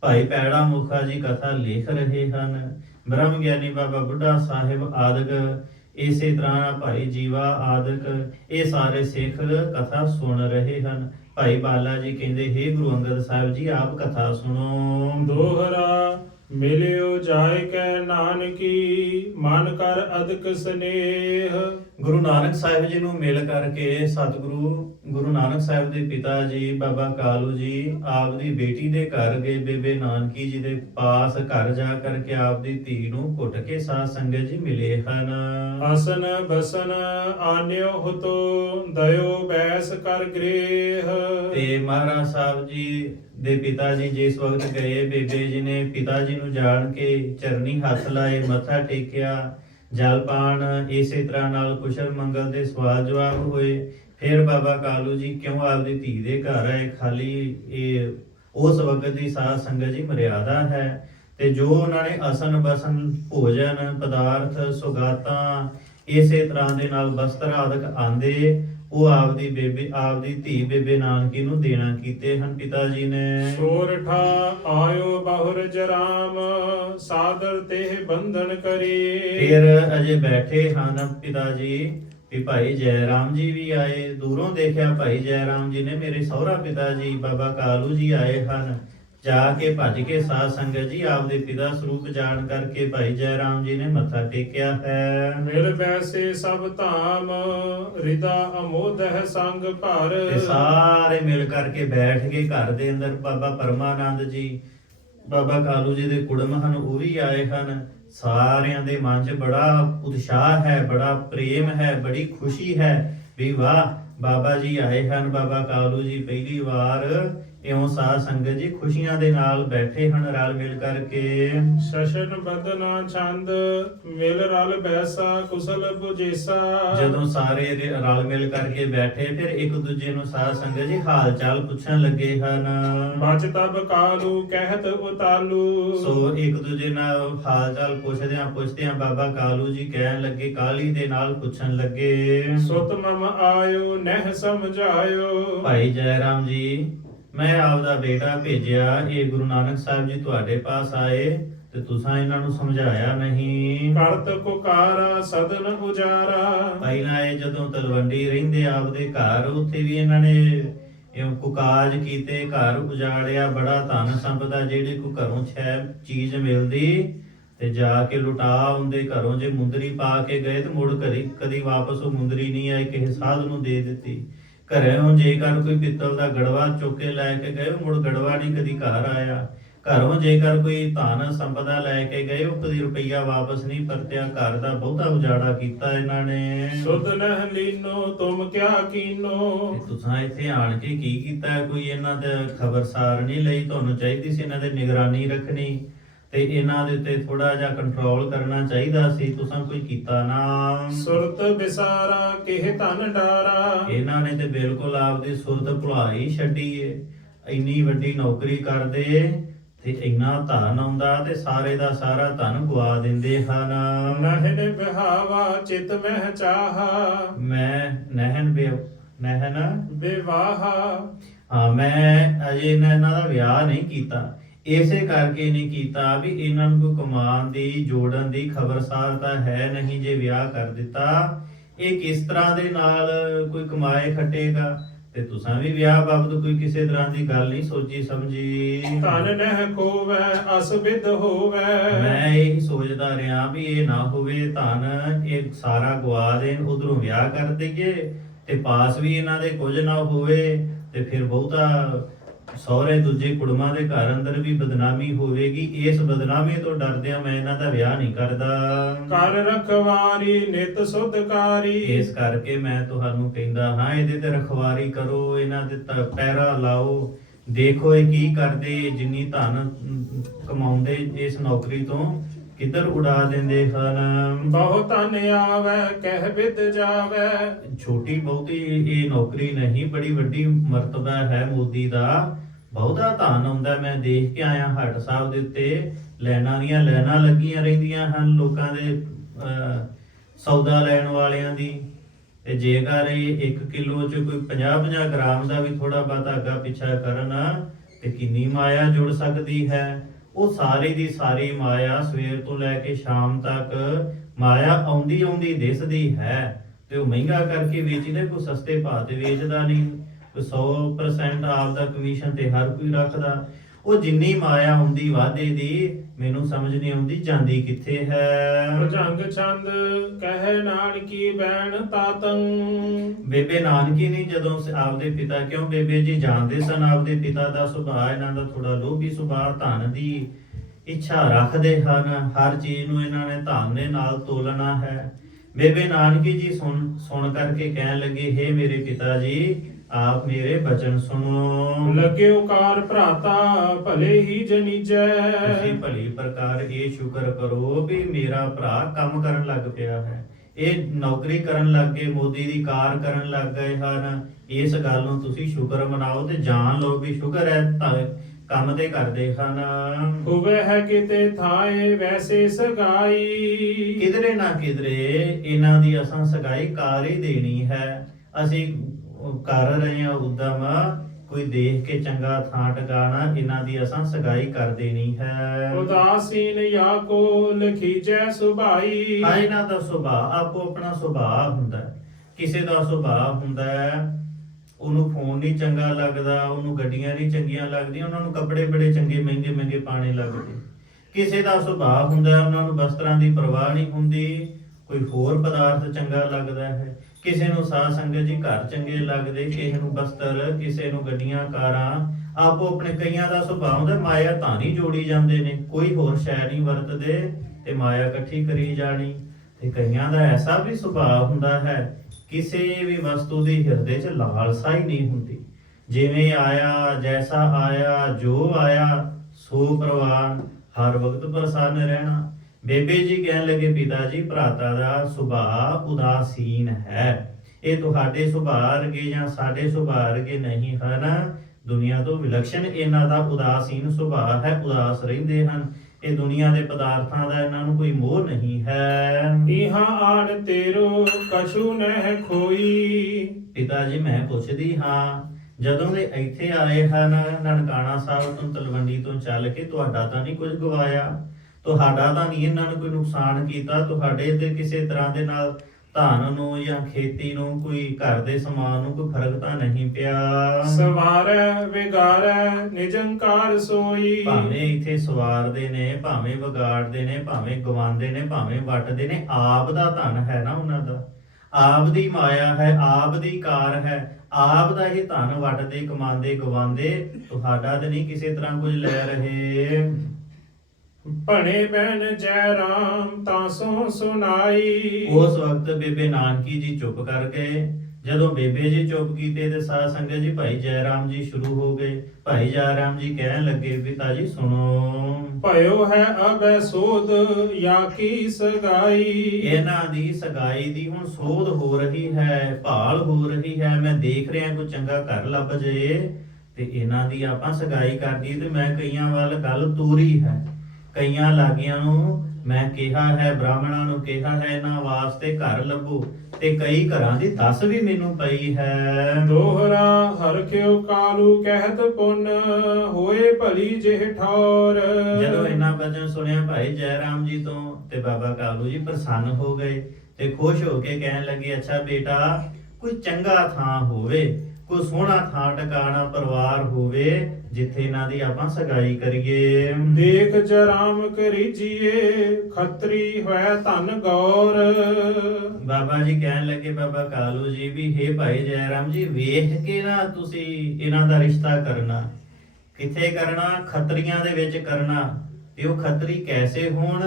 ਭਾਈ ਪੈੜਾ ਮੁਖਾ ਜੀ ਕਥਾ ਲਿਖ ਰਹੇ ਹਨ। ਬ੍ਰਹਮ ਗਿਆਨੀ ਬਾਬਾ ਬੁੱਢਾ ਸਾਹਿਬ ਆਦਿਕ, ਇਸੇ ਤਰ੍ਹਾਂ ਭਾਈ ਜੀਵਾ ਆਦਿਕ, ਇਹ ਸਾਰੇ ਸਿੱਖ ਕਥਾ ਸੁਣ ਰਹੇ ਹਨ। ਭਾਈ ਬਾਲਾ ਜੀ ਕਹਿੰਦੇ ਹੇ ਗੁਰੂ ਅੰਗਦ ਸਾਹਿਬ ਜੀ ਆਪ ਕਥਾ ਸੁਣੋ। ਦੋਹਰਾ ਮਿਲਿਓ ਜਾਇ ਕੈ ਨਾਨਕੀ, ਮਨ ਕਰ ਅਦਕ ਸਨੇਹ। ਗੁਰੂ ਨਾਨਕ ਸਾਹਿਬ ਜੀ ਨੂੰ ਮਿਲ ਕਰਕੇ ਸਤਿਗੁਰੂ ਗੁਰੂ ਨਾਨਕ ਸਾਹਿਬ ਦੇ ਪਿਤਾ ਜੀ ਬਾਬਾ ਕਾਲੂ ਜੀ ਆਪ ਦੀ ਬੇਟੀ ਦੇ ਘਰ ਗਏ, ਬੇਬੇ ਨਾਨਕੀ ਜੀ ਦੇ ਪਾਸ ਘਰ ਜਾ ਕਰਕੇ ਆਪ ਦੀ ਧੀ ਨੂੰ ਘੁੱਟ ਕੇ ਸਾਧ ਸੰਗਤ ਜੀ ਮਿਲੇ ਹਨ। ਆਸਨ ਬਸਨ ਆਨਿਓ ਹੁਤੋ, ਦਇਓ ਬੈਸ ਕਰ ਗ੍ਰੇਹ। ਤੇ ਮਹਾਰਾਜ ਸਾਹਿਬ ਜੀ ਦੇ ਪਿਤਾ ਜੀ ਜਿਸ ਵਕਤ ਗਏ, ਬੇਬੇ ਜੀ ਨੇ ਪਿਤਾ ਜੀ ਨੂੰ ਜਾਣ ਕੇ ਚਰਨੀ ਹੱਥ ਲਾਏ, ਮੱਥਾ ਟੇਕਿਆ, ਜਲ ਪਾਣ ਇਸੇ ਤਰ੍ਹਾਂ ਨਾਲ ਕੁਸ਼ਲ ਮੰਗਲ ਦੇ ਸਵਾਲ ਜਵਾਬ ਹੋਏ। ਫਿਰ ਬਾਬਾ ਕਾਲੂ ਜੀ ਕਿਉਂ ਆਪਦੀ ਧੀ ਦੇ ਘਰ ਆਏ, ਖਾਲੀ ਇਹ ਉਸ ਵਕਤ ਦੀ ਸਾਧ ਸੰਗਤ ਜੀ ਮਰਿਆਦਾ ਹੈ। ਤੇ ਜੋ ਉਹਨਾਂ ਨੇ ਅਸਨ ਬਸਨ ਭੋਜਨ ਪਦਾਰਥ ਸੁਗਾਤਾਂ ਇਸੇ ਤਰ੍ਹਾਂ ਦੇ ਨਾਲ ਬਸਤਰ ਆਦਿਕ ਆਂਦੇ, ਉਹ ਆਪਦੀ ਧੀ ਬੇਬੇ ਨਾਨਕੀ ਨੂੰ ਦੇਣਾ ਕੀਤੇ ਹਨ ਪਿਤਾ ਜੀ ਨੇ। ਸੋਰਠਾ ਆਇਓ ਬਹੁਰ ਜਰਾਮ, ਸਾਦਰ ਤੇ ਬੰਧਨ ਕਰੀ। ਫਿਰ ਅਜੇ ਬੈਠੇ ਹਨ ਪਿਤਾ ਜੀ ਵੀ ਭਾਈ ਜੈ ਰਾਮ ਜੀ ਵੀ ਆਏ। ਦੂਰੋਂ ਦੇਖਿਆ ਭਾਈ ਜੈ ਰਾਮ ਜੀ ਨੇ ਮੇਰੇ ਸਹੁਰਾ ਪਿਤਾ ਜੀ ਬਾਬਾ ਕਾਲੂ ਜੀ ਆਏ ਹਨ। ਜਾ ਕੇ ਭੱਜ ਕੇ ਸਾਧ ਸੰਗਤ ਜੀ ਆਪਦੇ ਪਿਤਾ ਸਰੂਪ ਜਾਣ ਕਰਕੇ ਭਾਈ ਜੈ ਰਾਮ ਜੀ ਨੇ ਮੱਥਾ ਟੇਕਿਆ ਹੈ। ਮਿਲ ਬੈਸੇ ਸਭ ਧਾਮ, ਰਿਦਾ ਅਮੋਦ ਹੈ ਸੰਗ ਭਰ। ਤੇ ਸਾਰੇ ਮਿਲ ਕਰਕੇ ਬੈਠ ਕੇ ਘਰ ਦੇ ਅੰਦਰ ਬਾਬਾ ਪਰਮਾਨੰਦ ਜੀ ਬਾਬਾ ਕਾਲੂ ਜੀ ਦੇ ਕੁੜਮ ਹਨ, ਉਹ ਵੀ ਆਏ ਹਨ। ਸਾਰਿਆਂ ਦੇ ਮਨ 'ਚ ਬੜਾ ਉਤਸ਼ਾਹ ਹੈ, ਬੜਾ ਪ੍ਰੇਮ ਹੈ, ਬੜੀ ਖੁਸ਼ੀ ਹੈ ਵੀ ਵਾਹ ਬਾਬਾ ਜੀ ਆਏ ਹਨ। ਬਾਬਾ ਕਾਲੂ ਜੀ ਪਹਿਲੀ ਵਾਰ ਇਉਂ ਸਾਧ ਸੰਗਤ ਜੀ ਖੁਸ਼ੀਆਂ ਦੇ ਨਾਲ ਬੈਠੇ ਹਨ ਰਲ ਮਿਲ ਕਰਕੇ। ਸ਼ਸ਼ਨ ਬਦਨਾ ਛੰਦ, ਮਿਲ ਰਲ ਬੈਸਾ ਕੁਸਲ ਬੁਜੇਸਾ। ਜਦੋਂ ਸਾਰੇ ਰਲ ਮਿਲ ਕਰਕੇ ਬੈਠੇ ਫਿਰ ਇੱਕ ਦੂਜੇ ਨੂੰ ਸਾਧ ਸੰਗਤ ਜੀ ਹਾਲ ਚਾਲ ਪੁੱਛਣ ਲੱਗੇ ਹਨ। ਬਚ ਤਬ ਕਾਲੂ ਕਹਿਤ ਉਤਾਲੂ। ਸੋ ਇੱਕ ਦੂਜੇ ਨਾਲ ਹਾਲ ਚਾਲ ਪੁੱਛਦਿਆਂ ਬਾਬਾ ਕਾਲੂ ਜੀ ਕਹਿਣ ਲੱਗੇ, ਕਾਲੀ ਦੇ ਨਾਲ ਪੁੱਛਣ ਲੱਗੇ, ਸੁਤ ਮਮ ਆਇਓ ਨਹਿ ਸਮਝਾਇਓ। ਭਾਈ ਜੈ ਰਾਮ ਜੀ ਮੈਂ ਆਪਦਾ ਬੇਟਾ ਭੇਜਿਆ, ਇਹ ਗੁਰੂ ਨਾਨਕ ਸਾਹਿਬ ਜੀ ਤੁਹਾਡੇ ਪਾਸ ਆਏ ਤੇ ਤੁਸੀਂ ਇਹਨਾਂ ਨੂੰ ਸਮਝਾਇਆ ਨਹੀਂ। ਕਰਤ ਕੁਕਾਰਾ ਸਦਨ ਉਜਾਰਾ। ਪਹਿਲਾਂ ਇਹ ਜਦੋਂ ਤਲਵੰਡੀ ਰਹਿੰਦੇ ਆਪਦੇ ਘਰ, ਉੱਥੇ ਵੀ ਇਹਨਾਂ ਨੇ ਇਹ ਕੁਕਾਜ ਕੀਤੇ, ਘਰ ਉਜਾੜਿਆ, ਬੜਾ ਧਨ ਸੰਪਦਾ ਜਿਹੜੀ ਕੋ ਘਰੋਂ ਚੀਜ਼ ਮਿਲਦੀ ਤੇ ਜਾ ਕੇ ਲੁਟਾ ਹੁੰਦੇ ਘਰੋਂ। ਜੇ ਮੁੰਦਰੀ ਪਾ ਕੇ ਗਏ ਤੇ ਮੁੜ ਕਦੀ ਵਾਪਸ ਉਹ ਮੁੰਦਰੀ ਨਹੀਂ ਆਈ, ਕਿਸੇ ਸਾਧ ਨੂੰ ਦੇ ਦਿੱਤੀ। ਘਰੋਂ ਜੇਕਰ ਕੋਈ ਪਿੱਤਲ ਦਾ ਗੜਵਾ ਚੁੱਕ ਕੇ ਲੈ ਕੇ ਗਏ, ਮੁੜ ਗੜਵਾ ਨਹੀਂ ਕਦੀ ਘਰ ਆਇਆ। ਘਰੋਂ ਜੇਕਰ ਕੋਈ ਧਨ ਸੰਪਦਾ ਲੈ ਕੇ ਗਏ, ਉਹ ਕਦੀ ਰੁਪਈਆ ਵਾਪਸ ਨਹੀਂ ਪਰਤਿਆ। ਘਰ ਦਾ ਬਹੁਤਾ ਉਜਾੜਾ ਕੀਤਾ ਇਹਨਾਂ ਨੇ। ਸੁਧ ਨਹਿ ਲੀਨੋ ਤੁਮ ਕਿਆ ਕੀਨੋ। ਤੁਸੀਂ ਇੱਥੇ ਆਣ ਕੇ ਕੀ ਕੀਤਾ? ਕੋਈ ਇਹਨਾਂ ਦਾ ਖਬਰਸਾਰ ਨਹੀਂ ਲਈ। ਤੁਹਾਨੂੰ ਚਾਹੀਦੀ ਸੀ ਇਹਨਾਂ ਦੇ ਨਿਗਰਾਨੀ ਰੱਖਣੀ ਤੇ ਇਹਨਾਂ ਦੇ ਉੱਤੇ ਥੋੜਾ ਜਿਹਾ ਕੰਟਰੋਲ ਕਰਨਾ ਚਾਹੀਦਾ ਸੀ, ਤੁਸੀਂ ਕੋਈ ਕੀਤਾ ਨਾ। ਸੁਰਤ ਵਿਸਾਰਾ ਕਿਹ ਧਨ ਡਾਰਾ। ਇਹਨਾਂ ਨੇ ਤੇ ਬਿਲਕੁਲ ਆਪਦੀ ਸੁਰਤ ਭੁਲਾਈ ਛੱਡੀ ਏ। ਇੰਨੀ ਵੱਡੀ ਨੌਕਰੀ ਕਰਦੇ ਤੇ ਇੰਨਾ ਧਨ ਆਉਂਦਾ ਤੇ ਸਾਰੇ ਦਾ ਸਾਰਾ ਧਨ ਗਵਾ ਦਿੰਦੇ ਹਨ। ਨਹਿਨ ਬਿਹਾਵਾ ਚਿਤ ਮਹਿ ਚਾਹਾ। ਮੈਂ ਨਹਿਨ ਵਿਵਾਹਾ। ਹਾਂ ਮੈਂ ਅਜੇ ਇਹਨਾਂ ਦਾ ਵਿਆਹ ਨਹੀਂ ਕੀਤਾ। ਇਸੇ ਕਰਕੇ ਨਹੀਂ ਕੀਤਾ ਵੀ ਇਹਨਾਂ ਨੂੰ ਕੋਈ ਕਮਾਨ ਦੀ ਜੋੜਨ ਦੀ ਖਬਰਸਾਰ ਤਾਂ ਹੈ ਨਹੀਂ। ਜੇ ਵਿਆਹ ਕਰ ਦਿੱਤਾ ਇਹ ਕਿਸ ਤਰ੍ਹਾਂ ਦੇ ਨਾਲ ਕੋਈ ਕਮਾਏ ਖੱਟੇਗਾ। ਤੇ ਤੁਸੀਂ ਵੀ ਵਿਆਹ ਬਾਬਤ ਕੋਈ ਕਿਸੇ ਤਰ੍ਹਾਂ ਦੀ ਗੱਲ ਨਹੀਂ ਸੋਚੀ ਸਮਝੀ। ਧਨ ਨਹਿ ਖੋਵੈ ਅਸਬਿਦ ਹੋਵੈ। ਮੈਂ ਇਹੀ ਸੋਚਦਾ ਰਿਹਾ ਵੀ ਇਹ ਨਾ ਹੋਵੇ ਧਨ ਇਹ ਸਾਰਾ ਗਵਾ ਦੇਣ, ਉਧਰੋਂ ਵਿਆਹ ਕਰ ਦੇਈਏ ਤੇ ਪਾਸ ਵੀ ਇਹਨਾਂ ਦੇ ਕੁਝ ਨਾ ਹੋਵੇ ਤੇ ਫਿਰ ਬਹੁਤਾ ਸਹੁਰੇ ਦੂਜੇ ਕੁੜਮਾਂ ਦੇ ਘਰ ਅੰਦਰ ਵੀ ਬਦਨਾਮੀ ਹੋਵੇਗੀ। ਇਸ ਬਦਨਾਮੀ ਤੋਂ ਡਰਦਿਆਂ ਮੈਂ ਇਹਨਾਂ ਦਾ ਵਿਆਹ ਨਹੀਂ ਕਰਦਾ। ਕਰ ਰਖਵਾਰੀ ਨਿਤ ਸੁਧਕਾਰੀ। ਇਸ ਕਰਕੇ ਮੈਂ ਤੁਹਾਨੂੰ ਕਹਿੰਦਾ ਹਾਂ, ਇਹਦੇ ਤੇ ਰਖਵਾਰੀ ਕਰੋ, ਇਹਨਾਂ ਦੇ ਪਹਿਰਾ ਲਾਓ, ਦੇਖੋ ਇਹ ਕੀ ਕਰਦੇ, ਜਿੰਨੀ ਧਨ ਕਮਾਉਂਦੇ ਇਸ ਨੌਕਰੀ ਤੋਂ ਕਿੱਧਰ ਉਡਾ ਦਿੰਦੇ ਹਨ। ਬਹੁ ਧਨ ਆਵੈ ਕਹਿ ਬਿਦ ਜਾਵੈ। ਛੋਟੀ ਬਹੁਤੀ ਇਹ ਨੌਕਰੀ ਨਹੀਂ, ਬੜੀ ਵੱਡੀ ਮਰਤਬਾ ਹੈ ਮੋਦੀ ਦਾ। ਬਹੁਤਾ ਧਨ ਆਉਂਦਾ। ਮੈਂ ਦੇਖ ਕੇ ਆਇਆ ਹੱਟ ਸਾਹਿਬ ਦੇ ਉੱਤੇ ਲਾਈਨਾਂ ਦੀਆਂ ਲਾਈਨਾਂ ਲੱਗੀਆਂ ਰਹਿੰਦੀਆਂ ਹਨ ਲੋਕਾਂ ਦੇ ਸੌਦਾ ਲੈਣ ਵਾਲਿਆਂ ਦੀ। ਤੇ ਜੇਕਰ ਇਹ 1 ਕਿਲੋ ਚ ਕੋਈ 50-50 ਗ੍ਰਾਮ ਦਾ ਵੀ ਥੋੜਾ ਬਹੁਤਾ ਅੱਗਾ ਪਿੱਛਾ ਕਰਨ ਤੇ ਕਿੰਨੀ ਮਾਇਆ ਜੁੜ ਸਕਦੀ ਹੈ। ਉਹ ਸਾਰੀ ਦੀ ਸਾਰੀ ਮਾਇਆ ਸਵੇਰ ਤੋਂ ਲੈ ਕੇ ਸ਼ਾਮ ਤੱਕ ਮਾਇਆ ਆਉਂਦੀ ਆਉਂਦੀ ਦਿਸਦੀ ਹੈ। ਤੇ ਉਹ ਮਹਿੰਗਾ ਕਰਕੇ ਵੇਚਦੇ, ਕੋਈ ਸਸਤੇ ਭਾਅ ਤੇ ਵੇਚਦਾ ਨਹੀਂ, ਕੋਈ 100% ਆਪ ਦਾ ਕਮਿਸ਼ਨ ਤੇ ਹਰ ਕੋਈ ਰੱਖਦਾ। ਉਹ ਜਿੰਨੀ ਮਾਇਆ ਹੁੰਦੀ ਵਾਧੇ ਦੀ, ਮੈਨੂੰ ਸਮਝ ਨਹੀਂ ਆਉਂਦੀ ਜਾਂਦੀ ਕਿੱਥੇ ਹੈ। ਭੁਜੰਗ ਚੰਦ ਕਹਿ ਨਾਨਕੀ ਬੈਣ ਤਾਤੰ। ਬੇਬੇ ਨਾਨਕੀ ਨਹੀਂ, ਜਦੋਂ ਆਪਦੇ ਪਿਤਾ, ਕਿਉਂ ਬੇਬੇ ਜੀ ਜਾਣਦੇ ਸਨ ਆਪਦੇ ਪਿਤਾ ਦਾ ਸੁਭਾਅ, ਇਹਨਾਂ ਦਾ ਥੋੜਾ ਲੋਭੀ ਸੁਭਾਅ, ਧਨ ਦੀ ਇੱਛਾ ਰੱਖਦੇ ਹਨ। ਹਰ ਚੀਜ਼ ਨੂੰ ਇਹਨਾਂ ਨੇ ਧਨ ਦੇ ਨਾਲ ਤੋਲਣਾ ਹੈ। ਬੇਬੇ ਨਾਨਕੀ ਜੀ ਸੁਣ ਕਰਕੇ ਕਹਿਣ ਲੱਗੇ, ਹੇ ਮੇਰੇ ਪਿਤਾ ਜੀ, ਆਪ ਮੇਰੇ ਬਚਨ ਸੁਣੋ। ਲੱਗਿਓ ਕਾਰ ਭਰਾਤਾ ਭਲੇ ਹੀ ਜਨੀਜੈ। ਤੁਸੀਂ ਭਲੀ ਪ੍ਰਕਾਰ ਇਹ ਸ਼ੁਕਰ ਕਰੋ ਵੀ ਮੇਰਾ ਭਰਾ ਕੰਮ ਕਰਨ ਲੱਗ ਪਿਆ ਹੈ, ਇਹ ਨੌਕਰੀ ਕਰਨ ਲੱਗ ਗਏ, ਮੋਦੀ ਦੀ ਕਾਰ ਕਰਨ ਲੱਗ ਗਏ ਹਨ। ਇਸ ਗੱਲ ਨੂੰ ਤੁਸੀਂ ਸ਼ੁਕਰ ਮਨਾਓ ਤੇ ਜਾਣ ਲਓ ਵੀ ਸ਼ੁਕਰ ਹੈ ਕੰਮ ਤੇ ਕਰਦੇ ਹਨ। ਹੋਵੇ ਹੈ ਕਿਤੇ ਥਾਏ ਵੈਸੇ ਸਗਾਈ। ਕਿਧਰੇ ਨਾ ਕਿਧਰੇ ਇਹਨਾਂ ਦੀ ਅਸਾਂ ਸਗਾਈ ਕਾਰ ਹੀ ਦੇਣੀ ਹੈ। ਅਸੀਂ ਕਰ ਰਹੇ ਹਾਂ ਉਦਮ, ਕੋਈ ਦੇਖ ਕੇ ਚੰਗਾ ਥਾਂ ਟਿਕਾਣਾ, ਇਹਨਾਂ ਦੀ ਅਸਾਂ ਸਗਾਈ ਕਰ ਦੇਣੀ ਹੈ। ਉਦਾਸੀਨ ਯਾ ਕੋ ਲਖੀਜੈ ਸੁਭਾਈ। ਹਾਂ, ਇਹਨਾਂ ਦਾ ਸੁਭਾਅ ਆਪੋ ਆਪਣਾ ਸੁਭਾਅ ਹੁੰਦਾ ਹੈ। ਕਿਸੇ ਦਾ ਸੁਭਾਅ ਹੁੰਦਾ ਹੈ, ਉਹਨੂੰ ਫੋਨ ਨਹੀਂ ਚੰਗਾ ਲੱਗਦਾ, ਉਹਨੂੰ ਗੱਡੀਆਂ ਨਹੀਂ ਚੰਗੀਆਂ ਲੱਗਦੀਆਂ, ਉਹਨਾਂ ਨੂੰ ਕੱਪੜੇ ਬੜੇ ਚੰਗੇ ਮਹਿੰਗੇ ਮਹਿੰਗੇ ਪਾਣੇ ਲੱਗਦੇ। ਕਿਸੇ ਦਾ ਸੁਭਾਅ ਹੁੰਦਾ, ਉਹਨਾਂ ਨੂੰ ਵਸਤਰਾਂ ਦੀ ਪਰਵਾਹ ਨਹੀਂ ਹੁੰਦੀ, ਕੋਈ ਹੋਰ ਪਦਾਰਥ ਚੰਗਾ ਲੱਗਦਾ ਹੈ। ਕਿਸੇ ਨੂੰ ਸਾਧ ਸੰਗਤ ਜੀ ਘਰ ਚੰਗੇ ਲੱਗਦੇ, ਕਿਸੇ ਨੂੰ ਵਸਤਰ, ਕਿਸੇ ਨੂੰ ਗੱਡੀਆਂ ਕਾਰਾਂ। ਆਪੋ ਆਪਣੇ ਕਈਆਂ ਦਾ ਸੁਭਾਅ ਹੁੰਦਾ ਮਾਇਆ ਧਾਨੀ ਜੋੜੀ ਜਾਂਦੇ ਨੇ, ਕੋਈ ਹੋਰ ਸ਼ੈ ਨਹੀਂ ਵਰਤਦੇ ਤੇ ਮਾਇਆ ਇਕੱਠੀ ਕਰੀ ਜਾਣੀ। ਤੇ ਕਈਆਂ ਦਾ ਐਸਾ ਵੀ ਸੁਭਾਅ ਹੁੰਦਾ ਹੈ, ਕਿਸੇ ਵੀ ਵਸਤੂ ਦੀ ਹਿਰਦੇ 'ਚ ਲਾਲਸਾ ਹੀ ਨਹੀਂ ਹੁੰਦੀ। ਜਿਵੇਂ ਆਇਆ, ਜੈਸਾ ਆਇਆ, ਜੋ ਆਇਆ ਸੋ ਪ੍ਰਵਾਨ, ਹਰ ਵਕਤ ਪ੍ਰਸੰਨ ਰਹਿਣਾ। ਬੇਬੇ ਜੀ ਕਹਿਣ ਲੱਗੇ, ਪਿਤਾ ਜੀ ਭਰਾਤਾ ਦਾ ਸੁਭਾਅ ਉਦਾਸੀਨ ਹੈ। ਇਹ ਤੁਹਾਡੇ ਸੁਭਾਅ ਵਰਗੇ ਜਾਂ ਸਾਡੇ ਸੁਭਾਅ ਵਰਗੇ ਨਹੀਂ ਹਨ। ਦੁਨੀਆ ਤੋਂ ਵਿਲੱਖਣ ਇਹਨਾਂ ਦਾ ਉਦਾਸੀਨ ਸੁਭਾਅ ਹੈ, ਉਦਾਸ ਰਹਿੰਦੇ ਹਨ। ਇਹ ਦੁਨੀਆ ਦੇ ਪਦਾਰਥਾਂ ਦਾ ਇਹਨਾਂ ਨੂੰ ਕੋਈ ਮੋਹ ਨਹੀਂ ਹੈ। ਇਹਾਂ ਆਣ ਤੇਰੋ ਕਛੂ ਨਹਿ ਖੋਈ। ਪਿਤਾ ਜੀ ਮੈਂ ਪੁੱਛਦੀ ਹਾਂ, ਜਦੋਂ ਦੇ ਇੱਥੇ ਆਏ ਹਨ ਨਨਕਾਣਾ ਸਾਹਿਬ ਤੋਂ, ਤਲਵੰਡੀ ਤੋਂ ਚੱਲ ਕੇ, ਤੁਹਾਡਾ ਤਾਂ ਨਹੀਂ ਕੁਝ ਗਵਾਇਆ, ਤੁਹਾਡਾ ਤਾਂ ਨਹੀਂ ਇਹਨਾਂ ਨੂੰ ਕੋਈ ਨੁਕਸਾਨ ਕੀਤਾ, ਤੁਹਾਡੇ ਤੇ ਕਿਸੇ ਤਰ੍ਹਾਂ ਦੇ ਨਾਲ ਧਨ ਨੂੰ ਜਾਂ ਖੇਤੀ ਨੂੰ, ਕੋਈ ਘਰ ਦੇ ਸਮਾਨ ਨੂੰ ਕੋਈ ਫਰਕ ਤਾਂ ਨਹੀਂ ਪਿਆ। ਸਵਾਰੈ ਵਿਗਾਰੈ ਨਿਜੰਕਾਰ ਸੋਈ। ਭਾਵੇਂ ਇੱਥੇ ਸਵਾਰਦੇ ਨੇ, ਭਾਵੇਂ ਵਿਗਾੜਦੇ ਨੇ, ਭਾਵੇਂ ਗਵਾਉਂਦੇ ਨੇ, ਭਾਵੇਂ ਵੱਟਦੇ ਨੇ, ਆਪ ਦਾ ਧਨ ਹੈ ਨਾ ਉਹਨਾਂ ਦਾ, ਆਪ ਦੀ ਮਾਇਆ ਹੈ, ਆਪ ਦੀ ਕਾਰ ਹੈ, ਆਪ ਦਾ ਹੀ ਧਨ ਵੱਟਦੇ, ਕਮਾਉਂਦੇ, ਗਵਾਉਂਦੇ। ਤੁਹਾਡਾ ਤੇ ਨਹੀਂ ਕਿਸੇ ਤਰ੍ਹਾਂ ਕੁਝ ਲੈ ਰਹੇ। ਭਣੇ ਬੈਨ ਜੈ ਰਾਮ ਤਾਂ ਸੋ ਸੁਨਾਈ। ਉਸ ਵਕਤ ਬੇਬੇ ਨਾਨਕੀ ਜੀ ਚੁੱਪ ਕਰ ਗਏ। ਜਦੋਂ ਬੇਬੇ ਜੀ ਚੁੱਪ ਕੀਤੇ ਤੇ ਸਾਧ ਸੰਗਤ ਜੀ ਭਾਈ ਜੈ ਰਾਮ ਜੀ ਸ਼ੁਰੂ ਹੋ ਗਏ। ਭਾਈ ਜੈ ਰਾਮ ਜੀ ਕਹਿਣ ਲੱਗੇ, ਪਿਤਾ ਜੀ ਸੁਣੋ। ਭਇਓ ਹੈ ਅਬੈ ਸੋਧ ਯਾ ਕੀ ਸਗਾਈ। ਇਹਨਾਂ ਦੀ ਸਗਾਈ ਦੀ ਹੁਣ ਸੋਧ ਹੋ ਰਹੀ ਹੈ, ਭਾਲ ਹੋ ਰਹੀ ਹੈ। ਮੈਂ ਦੇਖ ਰਿਹਾ ਕੋਈ ਚੰਗਾ ਘਰ ਲੱਭ ਜੇ ਤੇ ਇਹਨਾਂ ਦੀ ਆਪਾਂ ਸਗਾਈ ਕਰਦੀ। ਤੇ ਮੈਂ ਕਈਆਂ ਵੱਲ ਗੱਲ ਤੋਰੀ ਹੈ, ਕਈਆਂ ਲਾਗੀਆਂ ਨੂੰ ਮੈਂ ਕਿਹਾ ਹੈ, ਬ੍ਰਾਹਮਣਾਂ ਨੂੰ ਕਿਹਾ ਹੈ ਇਹਨਾਂ ਵਾਸਤੇ ਘਰ ਲੱਭੋ, ਤੇ ਕਈ ਘਰਾਂ ਦੀ ਦੱਸ ਵੀ ਮੈਨੂੰ ਪਈ ਹੈ। ਦੋਹਰਾ ਹਰਖਿਓ ਕਾਲੂ ਕਹਿਤ ਪੁੰਨ ਹੋਏ ਭਲੀ ਜਿਹ ਠੌਰ। ਜਦੋਂ ਇਹਨਾਂ ਬਚਨ ਸੁਣਿਆ ਭਾਈ ਜੈ ਰਾਮ ਜੀ ਤੋਂ ਤੇ ਬਾਬਾ ਕਾਲੂ ਜੀ ਪ੍ਰਸੰਨ ਹੋ ਗਏ ਤੇ ਖੁਸ਼ ਹੋ ਕੇ ਕਹਿਣ ਲੱਗੇ, ਅੱਛਾ ਬੇਟਾ, ਕੋਈ ਚੰਗਾ ਥਾਂ ਹੋਵੇ, ਕੋਈ ਸੋਹਣਾ ਥਾਂ ਟਿਕਾਣਾ ਪਰਿਵਾਰ ਹੋਵੇ ਜਿੱਥੇ ਇਹਨਾਂ ਦੀ ਆਪਾਂ ਸਗਾਈ ਕਰੀਏ। ਦੇਖ ਜਰਾਮ ਕਰੀਜੀਏ ਖੱਤਰੀ ਹੋਇ ਧਨ ਗੌਰ। ਬਾਬਾ ਜੀ ਕਹਿਣ ਲੱਗੇ ਬਾਬਾ ਕਾਲੂ ਜੀ ਵੀ ਹੇ ਭਾਈ ਜੈ ਰਾਮ ਜੀ, ਵੇਖ ਕੇ ਨਾ ਤੁਸੀਂ ਇਹਨਾਂ ਦਾ ਰਿਸ਼ਤਾ ਕਰਨਾ। ਕਿੱਥੇ ਕਰਨਾ? ਖੱਤਰੀਆਂ ਦੇ ਵਿੱਚ ਕਰਨਾ। ਤੇ ਉਹ ਖੱਤਰੀ ਕੈਸੇ ਹੋਣ?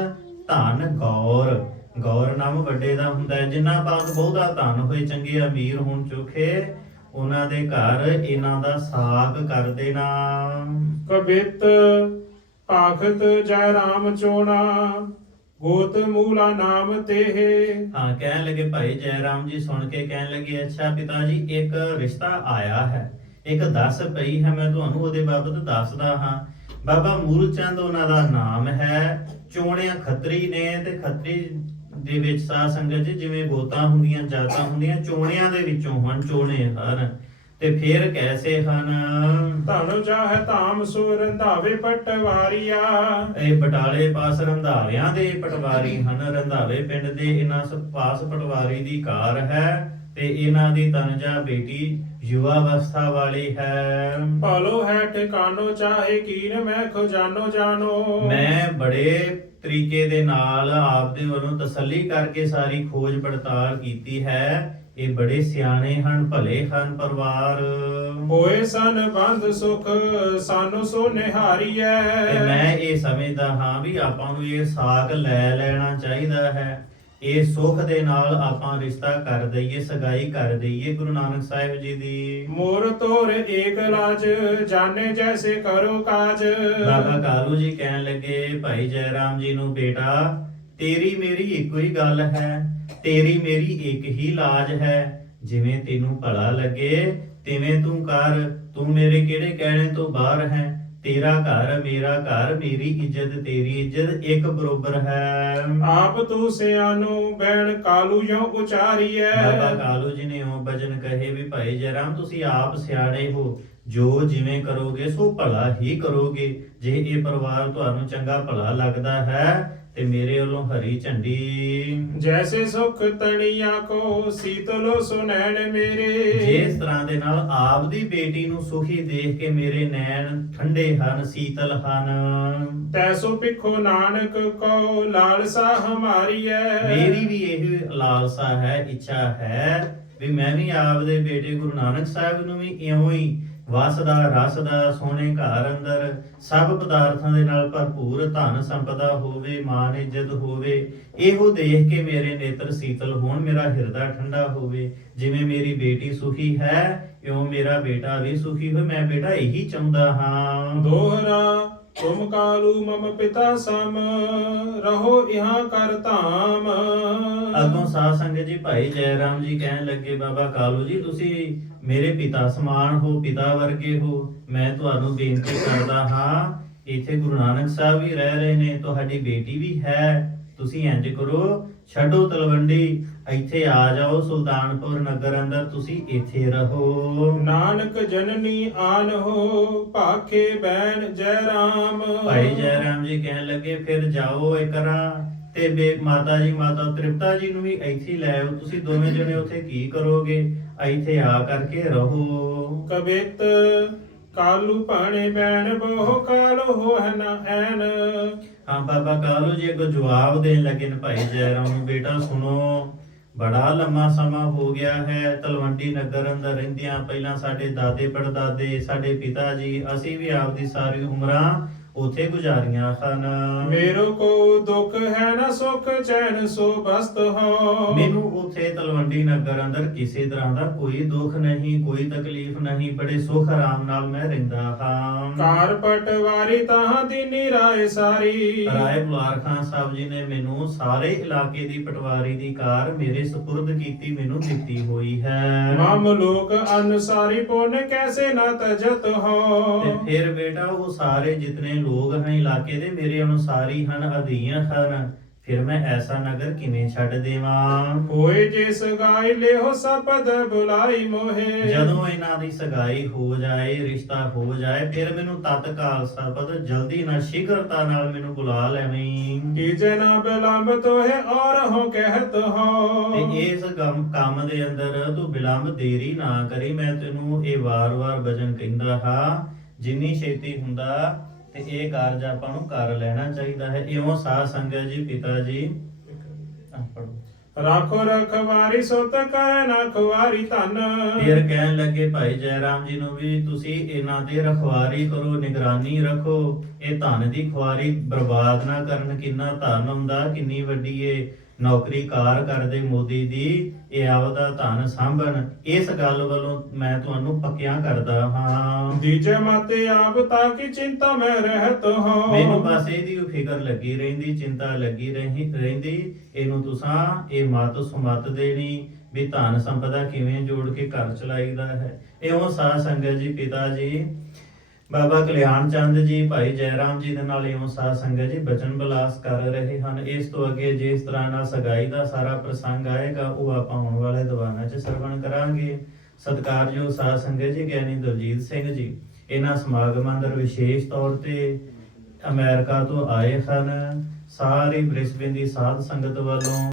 ਧਨ ਗੌਰ। ਗੌਰ ਨਾਮ ਵੱਡੇ ਦਾ ਹੁੰਦਾ ਹੈ। ਜਿਨ੍ਹਾਂ ਪਾਸ ਬਹੁਤਾ ਧਨ ਹੋਏ, ਚੰਗੇ ਅਮੀਰ ਹੋਣ ਚੋਖੇ, ਉਹਨਾਂ ਦੇ ਘਰ ਇਹਨਾਂ ਦਾ ਸਾਕ ਕਰ ਦੇਣਾ। ਕਬਿਤ ਪਾਖਤ ਜੈ ਰਾਮ ਚੋਣਾ ਗੋਤ ਮੂਲਾ ਨਾਮ ਤੇਹ। ਹਾਂ, ਕਹਿਣ ਲੱਗੇ ਭਾਈ ਜੈ ਰਾਮ ਜੀ ਸੁਣ ਕੇ ਕਹਿਣ ਲੱਗੇ ਅੱਛਾ ਪਿਤਾ ਜੀ, ਇੱਕ ਰਿਸ਼ਤਾ ਆਇਆ ਹੈ, ਇੱਕ ਦੱਸ ਪਈ ਹੈ, ਮੈਂ ਤੁਹਾਨੂੰ ਉਹਦੇ ਬਾਬਤ ਦੱਸਦਾ ਹਾਂ। ਬਾਬਾ ਮੂਲ ਚੰਦ ਉਹਨਾਂ ਦਾ ਨਾਮ ਹੈ। ਚੋਣਿਆ ਖੱਤਰੀ ਨੇ, ਤੇ ਖੱਤਰੀ ਦੇ ਵਿੱਚ ਸਾਧ ਸੰਗਤ ਜੀ ਜਿਵੇਂ ਗੋਤਾਂ ਹੁੰਦੀਆਂ, ਜਾਤਾਂ ਹੁੰਦੀਆਂ, ਚੋਣਿਆਂ ਦੇ ਵਿੱਚੋਂ ਹਨ, ਚੋਣੇ ਹਨ। ਤੇ ਫਿਰ ਕੈਸੇ ਹਨ? ਧਨ ਚਾਹੇ ਧਾਮ ਸੋ ਰੰਧਾਵੇ ਪਟਵਾਰੀਆ। ਇਹ ਬਟਾਲੇ ਪਾਸ ਰੰਧਾਵਿਆਂ ਦੇ ਪਟਵਾਰੀ ਹਨ। ਰੰਧਾਵੇ ਪਿੰਡ ਦੇ ਇਹਨਾਂ ਪਾਸ ਪਟਵਾਰੀ ਦੀ ਕਾਰ ਹੈ, ਤੇ ਇਹਨਾਂ ਦੀ ਤਨਜਾ ਬੇਟੀ ਯੁਵਾ ਅਵਸਥਾ ਵਾਲੀ ਹੈ। ਭਾਲੋ ਹੈ ਠਿਕਾਨੋ ਚਾਹੇ ਕੀਨ ਮੈਂ ਖਜ਼ਾਨੋ ਜਾਣੋ। ਮੈਂ ਬੜੇ ਤਰੀਕੇ ਦੇ ਨਾਲ ਆਪਦੇ ਵੱਲੋਂ ਤਸੱਲੀ ਕਰਕੇ ਸਾਰੀ ਖੋਜ ਪੜਤਾਲ ਕੀਤੀ ਹੈ। ਇਹ ਬੜੇ ਸਿਆਣੇ ਹਨ, ਭਲੇ ਹਨ ਪਰਿਵਾਰ। ਹੋਏ ਸਨ ਬੰਦ ਸੁਖ ਸਾਨੂੰ ਸੋ ਤੇ ਨਿਹਾਰੀਐ। ਮੈਂ ਇਹ ਸਮਝਦਾ ਹਾਂ ਵੀ ਆਪਾਂ ਨੂੰ ਇਹ ਸਾਕ ਲੈ ਲੈਣਾ ਚਾਹੀਦਾ ਹੈ। ਇਹ ਸੁਖ ਦੇ ਨਾਲ ਆਪਾਂ ਰਿਸ਼ਤਾ ਕਰ ਦਈਏ, ਸਗਾਈ ਕਰ ਦਈਏ ਗੁਰੂ ਨਾਨਕ ਸਾਹਿਬ ਜੀ ਦੀ। ਮੋਰ ਤੋਰ ਏਕ ਲਾਜ ਜਾਣੇ ਜੈਸੇ ਕਰੋ ਕਾਜ। ਬਾਬਾ ਕਾਲੂ ਜੀ ਕਹਿਣ ਲੱਗੇ ਭਾਈ ਜੈ ਰਾਮ ਜੀ ਨੂੰ, ਬੇਟਾ ਤੇਰੀ ਮੇਰੀ ਇੱਕੋ ਹੀ ਗੱਲ ਹੈ, ਤੇਰੀ ਮੇਰੀ ਇੱਕ ਹੀ ਲਾਜ ਹੈ। ਜਿਵੇਂ ਤੈਨੂੰ ਭਲਾ ਲੱਗੇ ਤਿਵੇਂ ਤੂੰ ਕਰ। ਤੂੰ ਮੇਰੇ ਕਿਹੜੇ ਕਹਿਣੇ ਤੋਂ ਬਾਹਰ ਹੈ। ਤੇਰਾ ਘਰ ਮੇਰਾ ਘਰ, ਮੇਰੀ ਇੱਜ਼ਤ ਤੇਰੀ ਇੱਜ਼ਤ ਇੱਕ ਬਰੋਬਰ ਹੈ। ਆਪ ਤੂੰ ਸਿਆਨੋ ਬੈਣ ਕਾਲੂ ਯੋ ਉਚਾਰੀਐ। ਬਾਬਾ ਕਾਲੂ ਜੀ ਨੇ ਉਹ ਬਚਨ ਕਹੇ ਵੀ ਭਾਈ ਜੈ ਰਾਮ ਤੁਸੀਂ ਆਪ ਸਿਆਣੇ ਹੋ, ਜੋ ਜਿਵੇਂ ਕਰੋਗੇ ਸੋ ਭਲਾ ਹੀ ਕਰੋਗੇ। ਜੇ ਇਹ ਪਰਿਵਾਰ ਤੁਹਾਨੂੰ ਚੰਗਾ ਭਲਾ ਲੱਗਦਾ ਹੈ ਤੇ ਮੇਰੇ ਵੱਲੋਂ ਹਰੀ ਝੰਡੀ। ਜੈਸੇ ਸੁਖ ਤਣੀਆਂ ਕੋ ਸੀਤਲੋ ਸੁਨੈਣ ਮੇਰੇ। ਜਿਸ ਤਰ੍ਹਾਂ ਦੇ ਨਾਲ ਆਪ ਦੀ ਬੇਟੀ ਨੂੰ ਸੁਖੀ ਦੇਖ ਕੇ ਮੇਰੇ ਨੈਣ ਠੰਡੇ ਹਨ, ਸੀਤਲ ਹਨ। ਤੈਸੋ ਪਿਖੋ ਨਾਨਕ ਕੋ ਲਾਲਸਾ ਹਮਾਰੀ ਐ। ਮੇਰੀ ਵੀ ਇਹ ਲਾਲਸਾ ਹੈ, ਇੱਛਾ ਹੈ ਵੀ ਮੈਂ ਵੀ ਆਪਦੇ ਬੇਟੇ ਗੁਰੂ ਨਾਨਕ ਸਾਹਿਬ ਨੂੰ ਵੀ ਇਉਂ ਹੀ ਵਸਦਾ ਰਸਦਾ ਸੋਹਣੇ ਘਰ ਅੰਦਰ ਸਭ ਪਦਾਰਥਾਂ ਦੇ ਨਾਲ ਭਰਪੂਰ ਧਨ ਸੰਪਦਾ ਹੋਵੇ, ਮਾਨ ਇੱਜ਼ਤ ਹੋਵੇ। ਇਹੋ ਦੇਖ ਕੇ ਮੇਰੇ ਨੇਤਰ ਸੀਤਲ ਹੋਣ, ਮੇਰਾ ਹਿਰਦਾ ਠੰਡਾ ਹੋਵੇ। ਜਿਵੇਂ ਮੇਰੀ ਬੇਟੀ ਸੁਖੀ ਹੈ, ਇਉਂ ਮੇਰਾ ਬੇਟਾ ਵੀ ਸੁਖੀ ਹੋਵੇ। ਮੈਂ ਬੇਟਾ ਇਹੀ ਚਾਹੁੰਦਾ ਹਾਂ। ਦੋਹਰਾ ਤੁਮ ਕਾਲੂ ਮਮ ਪਿਤਾ ਸਮ ਰਹੋ ਇਹਾਂ ਕਰ ਧਾਮ। ਅੱਗੋਂ ਸਾਧ ਸੰਗਤ ਜੀ ਭਾਈ ਜੈ ਰਾਮ ਜੀ ਕਹਿਣ ਲੱਗੇ ਬਾਬਾ ਕਾਲੂ ਜੀ ਤੁਸੀਂ ਮੇਰੇ ਪਿਤਾ ਸਮਾਨ ਹੋ, ਪਿਤਾ ਵਰਗੇ ਹੋ। ਮੈਂ ਤੁਹਾਨੂੰ ਬੇਨਤੀ ਕਰਦਾ ਹਾਂ, ਇੱਥੇ ਗੁਰੂ ਨਾਨਕ ਸਾਹਿਬ ਵੀ ਰਹਿ ਰਹੇ ਨੇ, ਤੁਹਾਡੀ ਬੇਟੀ ਵੀ ਹੈ। ਤੁਸੀਂ ਇੰਜ ਕਰੋ, ਛੱਡੋ ਤਲਵੰਡੀ, ਇੱਥੇ ਆ ਜਾਓ ਸੁਲਤਾਨਪੁਰ ਨਗਰ ਅੰਦਰ, ਤੁਸੀਂ ਇੱਥੇ ਰਹੋ। ਨਾਨਕ ਜਨਨੀ ਆਨ ਹੋ ਭਾਖੇ ਬੈਨ ਜੈ ਰਾਮ। ਭਾਈ ਜੈ ਰਾਮ ਜੀ ਕਹਿਣ ਲੱਗੇ ਫਿਰ ਜਾਓ ਇਕਰਾ ਤੇ ਮਾਤਾ ਜੀ, ਮਾਤਾ ਤ੍ਰਿਪਤਾ ਜੀ ਨੂੰ ਵੀ ਇੱਥੇ ਲੈ ਆਓ। ਤੁਸੀਂ ਦੋਵੇਂ ਜਣੇ ਉੱਥੇ ਕੀ ਕਰੋਗੇ? ਇੱਥੇ ਆ ਕਰਕੇ ਰਹੋ। ਕਬਿਤ ਕਾਲੂ ਭਾਣੇ ਬੈਣ ਬਹੁ ਕਾਲ ਹੋ ਹੈ ਨਾ ਐਨ। ਹਾਂ ਬਾਬਾ ਕਾਲੂ ਜੀ ਅੱਗੋਂ ਜਵਾਬ ਦੇਣ ਲੱਗੇ ਨੇ ਭਾਈ ਜੈ ਰਾਮ ਨੂੰ, ਬੇਟਾ ਸੁਣੋ, ਬੜਾ ਲੰਮਾ ਸਮਾਂ ਹੋ ਗਿਆ ਹੈ ਤਲਵੰਡੀ ਨਗਰ ਅੰਦਰ ਰਹਿੰਦਿਆਂ। ਪਹਿਲਾਂ ਸਾਡੇ ਦਾਦੇ ਪੜਦਾਦੇ, ਸਾਡੇ ਪਿਤਾ ਜੀ, ਅਸੀਂ ਵੀ ਆਪਦੀ ਸਾਰੀ ਉਮਰਾਂ ਉਥੇ ਗੁਜ਼ਾਰੀਆਂ ਹਨ। ਮੇਰੋ ਕੋ ਦੁੱਖ ਹੈ ਨਾ ਸੁਖ ਚੈਨ ਸੋ ਬਸਤ ਹੋ। ਮੈਨੂੰ ਉਥੇ ਤਲਵੰਡੀ ਨਗਰ ਅੰਦਰ ਕਿਸੇ ਤਰ੍ਹਾਂ ਦਾ ਕੋਈ ਦੁੱਖ ਨਹੀਂ, ਕੋਈ ਤਕਲੀਫ ਨਹੀਂ, ਬੜੇ ਸੁਖ ਆਰਾਮ ਨਾਲ ਮੈਂ ਰਹਿੰਦਾ ਹਾਂ। ਕਾਰ ਪਟਵਾਰੀ ਤਾਂ ਦੀਨੀ ਰਾਏ ਸਾਰੀ। ਰਾਏ ਬੁਲਾਰ ਖਾਨ ਸਾਹਿਬ ਜੀ ਨੇ ਮੈਨੂੰ ਸਾਰੇ ਇਲਾਕੇ ਦੀ ਪਟਵਾਰੀ ਦੀ ਕਾਰ ਮੇਰੇ ਸਪੁਰਦ ਕੀਤੀ, ਮੈਨੂੰ ਦਿੱਤੀ ਹੋਈ ਹੈ। ਮਮ ਲੋਕ ਅਨਸਾਰੀ ਪੁਨ ਕੈਸੇ ਨਾ ਤਜਤ ਹੋ। ਤੇ ਫਿਰ ਬੇਟਾ ਉਹ ਸਾਰੇ ਜਿਤਨੇ ਲੋਕ ਹਨ ਇਲਾਕੇ ਦੇ ਮੇਰੇ ਅਨੁਸਾਰੀ ਹਨ, ਅਧੀਨ ਹਨ। ਫਿਰ ਮੈਂ ਐਸਾ ਨਗਰ ਕਿਵੇਂ ਛੱਡ ਦੇਵਾਂ। ਹੋਏ ਜੇ ਸਗਾਈ ਲਿਓ ਸਪਦ ਬੁਲਾਈ ਮੋਹੇ। ਜਦੋਂ ਇਹਨਾਂ ਦੀ ਸਗਾਈ ਹੋ ਜਾਏ, ਰਿਸ਼ਤਾ ਹੋ ਜਾਏ, ਫਿਰ ਮੈਨੂੰ ਤਤਕਾਲ ਸਪਦ ਜਲਦੀ ਨਾ ਸ਼ੀਘਰਤਾ ਨਾਲ ਮੈਨੂੰ ਬੁਲਾ ਲੈਵੀਂ। ਕੀਜੇ ਨਾ ਬਿਲੰਬ ਤੋਹੇ ਔਰ ਹੋ ਕਹਿਤ ਹੋ। ਤੇ ਇਸ ਕੰਮ ਦੇ ਅੰਦਰ ਤੂੰ ਬਿਲੰਬ ਦੇਰੀ ਨਾ ਕਰੀ। ਮੈਂ ਤੈਨੂੰ ਇਹ ਵਾਰ-ਵਾਰ ਬਚਨ ਕਹਿੰਦਾ ਹਾਂ, ਜਿੰਨੀ ਛੇਤੀ ਹੁੰਦਾ ਤੇ ਇਹ ਕਾਰਜ ਆਪਾਂ ਨੂੰ ਕਰ ਲੈਣਾ ਚਾਹੀਦਾ ਹੈ। ਇਉਂ ਸਾਧ ਸੰਗਤ ਜੀ, ਪਿਤਾ ਜੀ ਪੜ੍ਹੋ। ਰਾਖੋ ਰਖਵਾਰੀ ਸੁਤ ਕਰੈ ਨਾ ਖੁਆਰੀ ਧਨ। ਫਿਰ ਕਹਿਣ ਲੱਗੇ ਭਾਈ ਜੈ ਰਾਮ ਜੀ ਨੂੰ ਵੀ ਤੁਸੀਂ ਇਹਨਾਂ ਤੇ ਰਖਵਾਰੀ ਕਰੋ, ਨਿਗਰਾਨੀ ਰੱਖੋ, ਇਹ ਧਨ ਦੀ ਖੁਆਰੀ ਬਰਬਾਦ ਨਾ ਕਰਨ। ਕਿੰਨਾ ਧਨ ਹੁੰਦਾ, ਕਿੰਨੀ ਵੱਡੀ ਇਹ ਨੌਕਰੀ ਕਾਰ ਕਰਦੇ ਮੋਦੀ ਦੀ, ਇਹ ਆਪਦਾ ਧਨ ਸਾਂਭਣ। ਇਸ ਗੱਲ ਵੱਲੋਂ ਮੈਂ ਤੁਹਾਨੂੰ ਪੱਕਿਆਂ ਕਰਦਾ ਹਾਂ। ਦੀਜੇ ਮਾਤੇ ਆਪ ਤਾਕੀ ਚਿੰਤਾ ਮੈਂ ਰਹਿਤ ਹੋ। ਮੈਨੂੰ ਬਸ ਇਹਦੀ ਫਿਕਰ ਲੱਗੀ ਰਹਿੰਦੀ, ਚਿੰਤਾ ਲੱਗੀ ਰਹਿੰਦੀ। ਇਹਨੂੰ ਤੁਸਾਂ ਇਹ ਮਤ ਸੁਮਤ ਦੇਣੀ ਵੀ ਧਨ ਸੰਪਦਾ ਕਿਵੇਂ ਜੋੜ ਕੇ ਘਰ ਚਲਾਈਦਾ ਹੈ। ਇਉਂ ਸਾਧ ਸੰਗਤ ਜੀ, ਪਿਤਾ ਜੀ ਬਾਬਾ ਕਲਿਆਣ ਚੰਦ ਜੀ ਭਾਈ ਜੈ ਰਾਮ ਜੀ ਦੇ ਨਾਲ ਇਉਂ ਸਾਧ ਸੰਗਤ ਜੀ ਬਚਨ ਬਿਲਾਸ ਕਰ ਰਹੇ ਹਨ। ਇਸ ਤੋਂ ਅੱਗੇ ਜਿਸ ਤਰ੍ਹਾਂ ਨਾਲ ਸਗਾਈ ਦਾ ਸਾਰਾ ਪ੍ਰਸੰਗ ਆਏਗਾ ਉਹ ਆਪਾਂ ਆਉਣ ਵਾਲੇ ਦੀਵਾਨਾਂ 'ਚ ਸਰਵਣ ਕਰਾਂਗੇ। ਸਤਿਕਾਰਯੋਗ ਸਾਧ ਸੰਗਤ ਜੀ, ਗਿਆਨੀ ਦਲਜੀਤ ਸਿੰਘ ਜੀ ਇਹਨਾਂ ਸਮਾਗਮਾਂ ਅੰਦਰ ਵਿਸ਼ੇਸ਼ ਤੌਰ ਤੇ ਅਮਰੀਕਾ ਤੋਂ ਆਏ ਹਨ। ਸਾਰੀ ਬ੍ਰਿਸਬੇਨ ਦੀ ਸਾਧ ਸੰਗਤ ਵੱਲੋਂ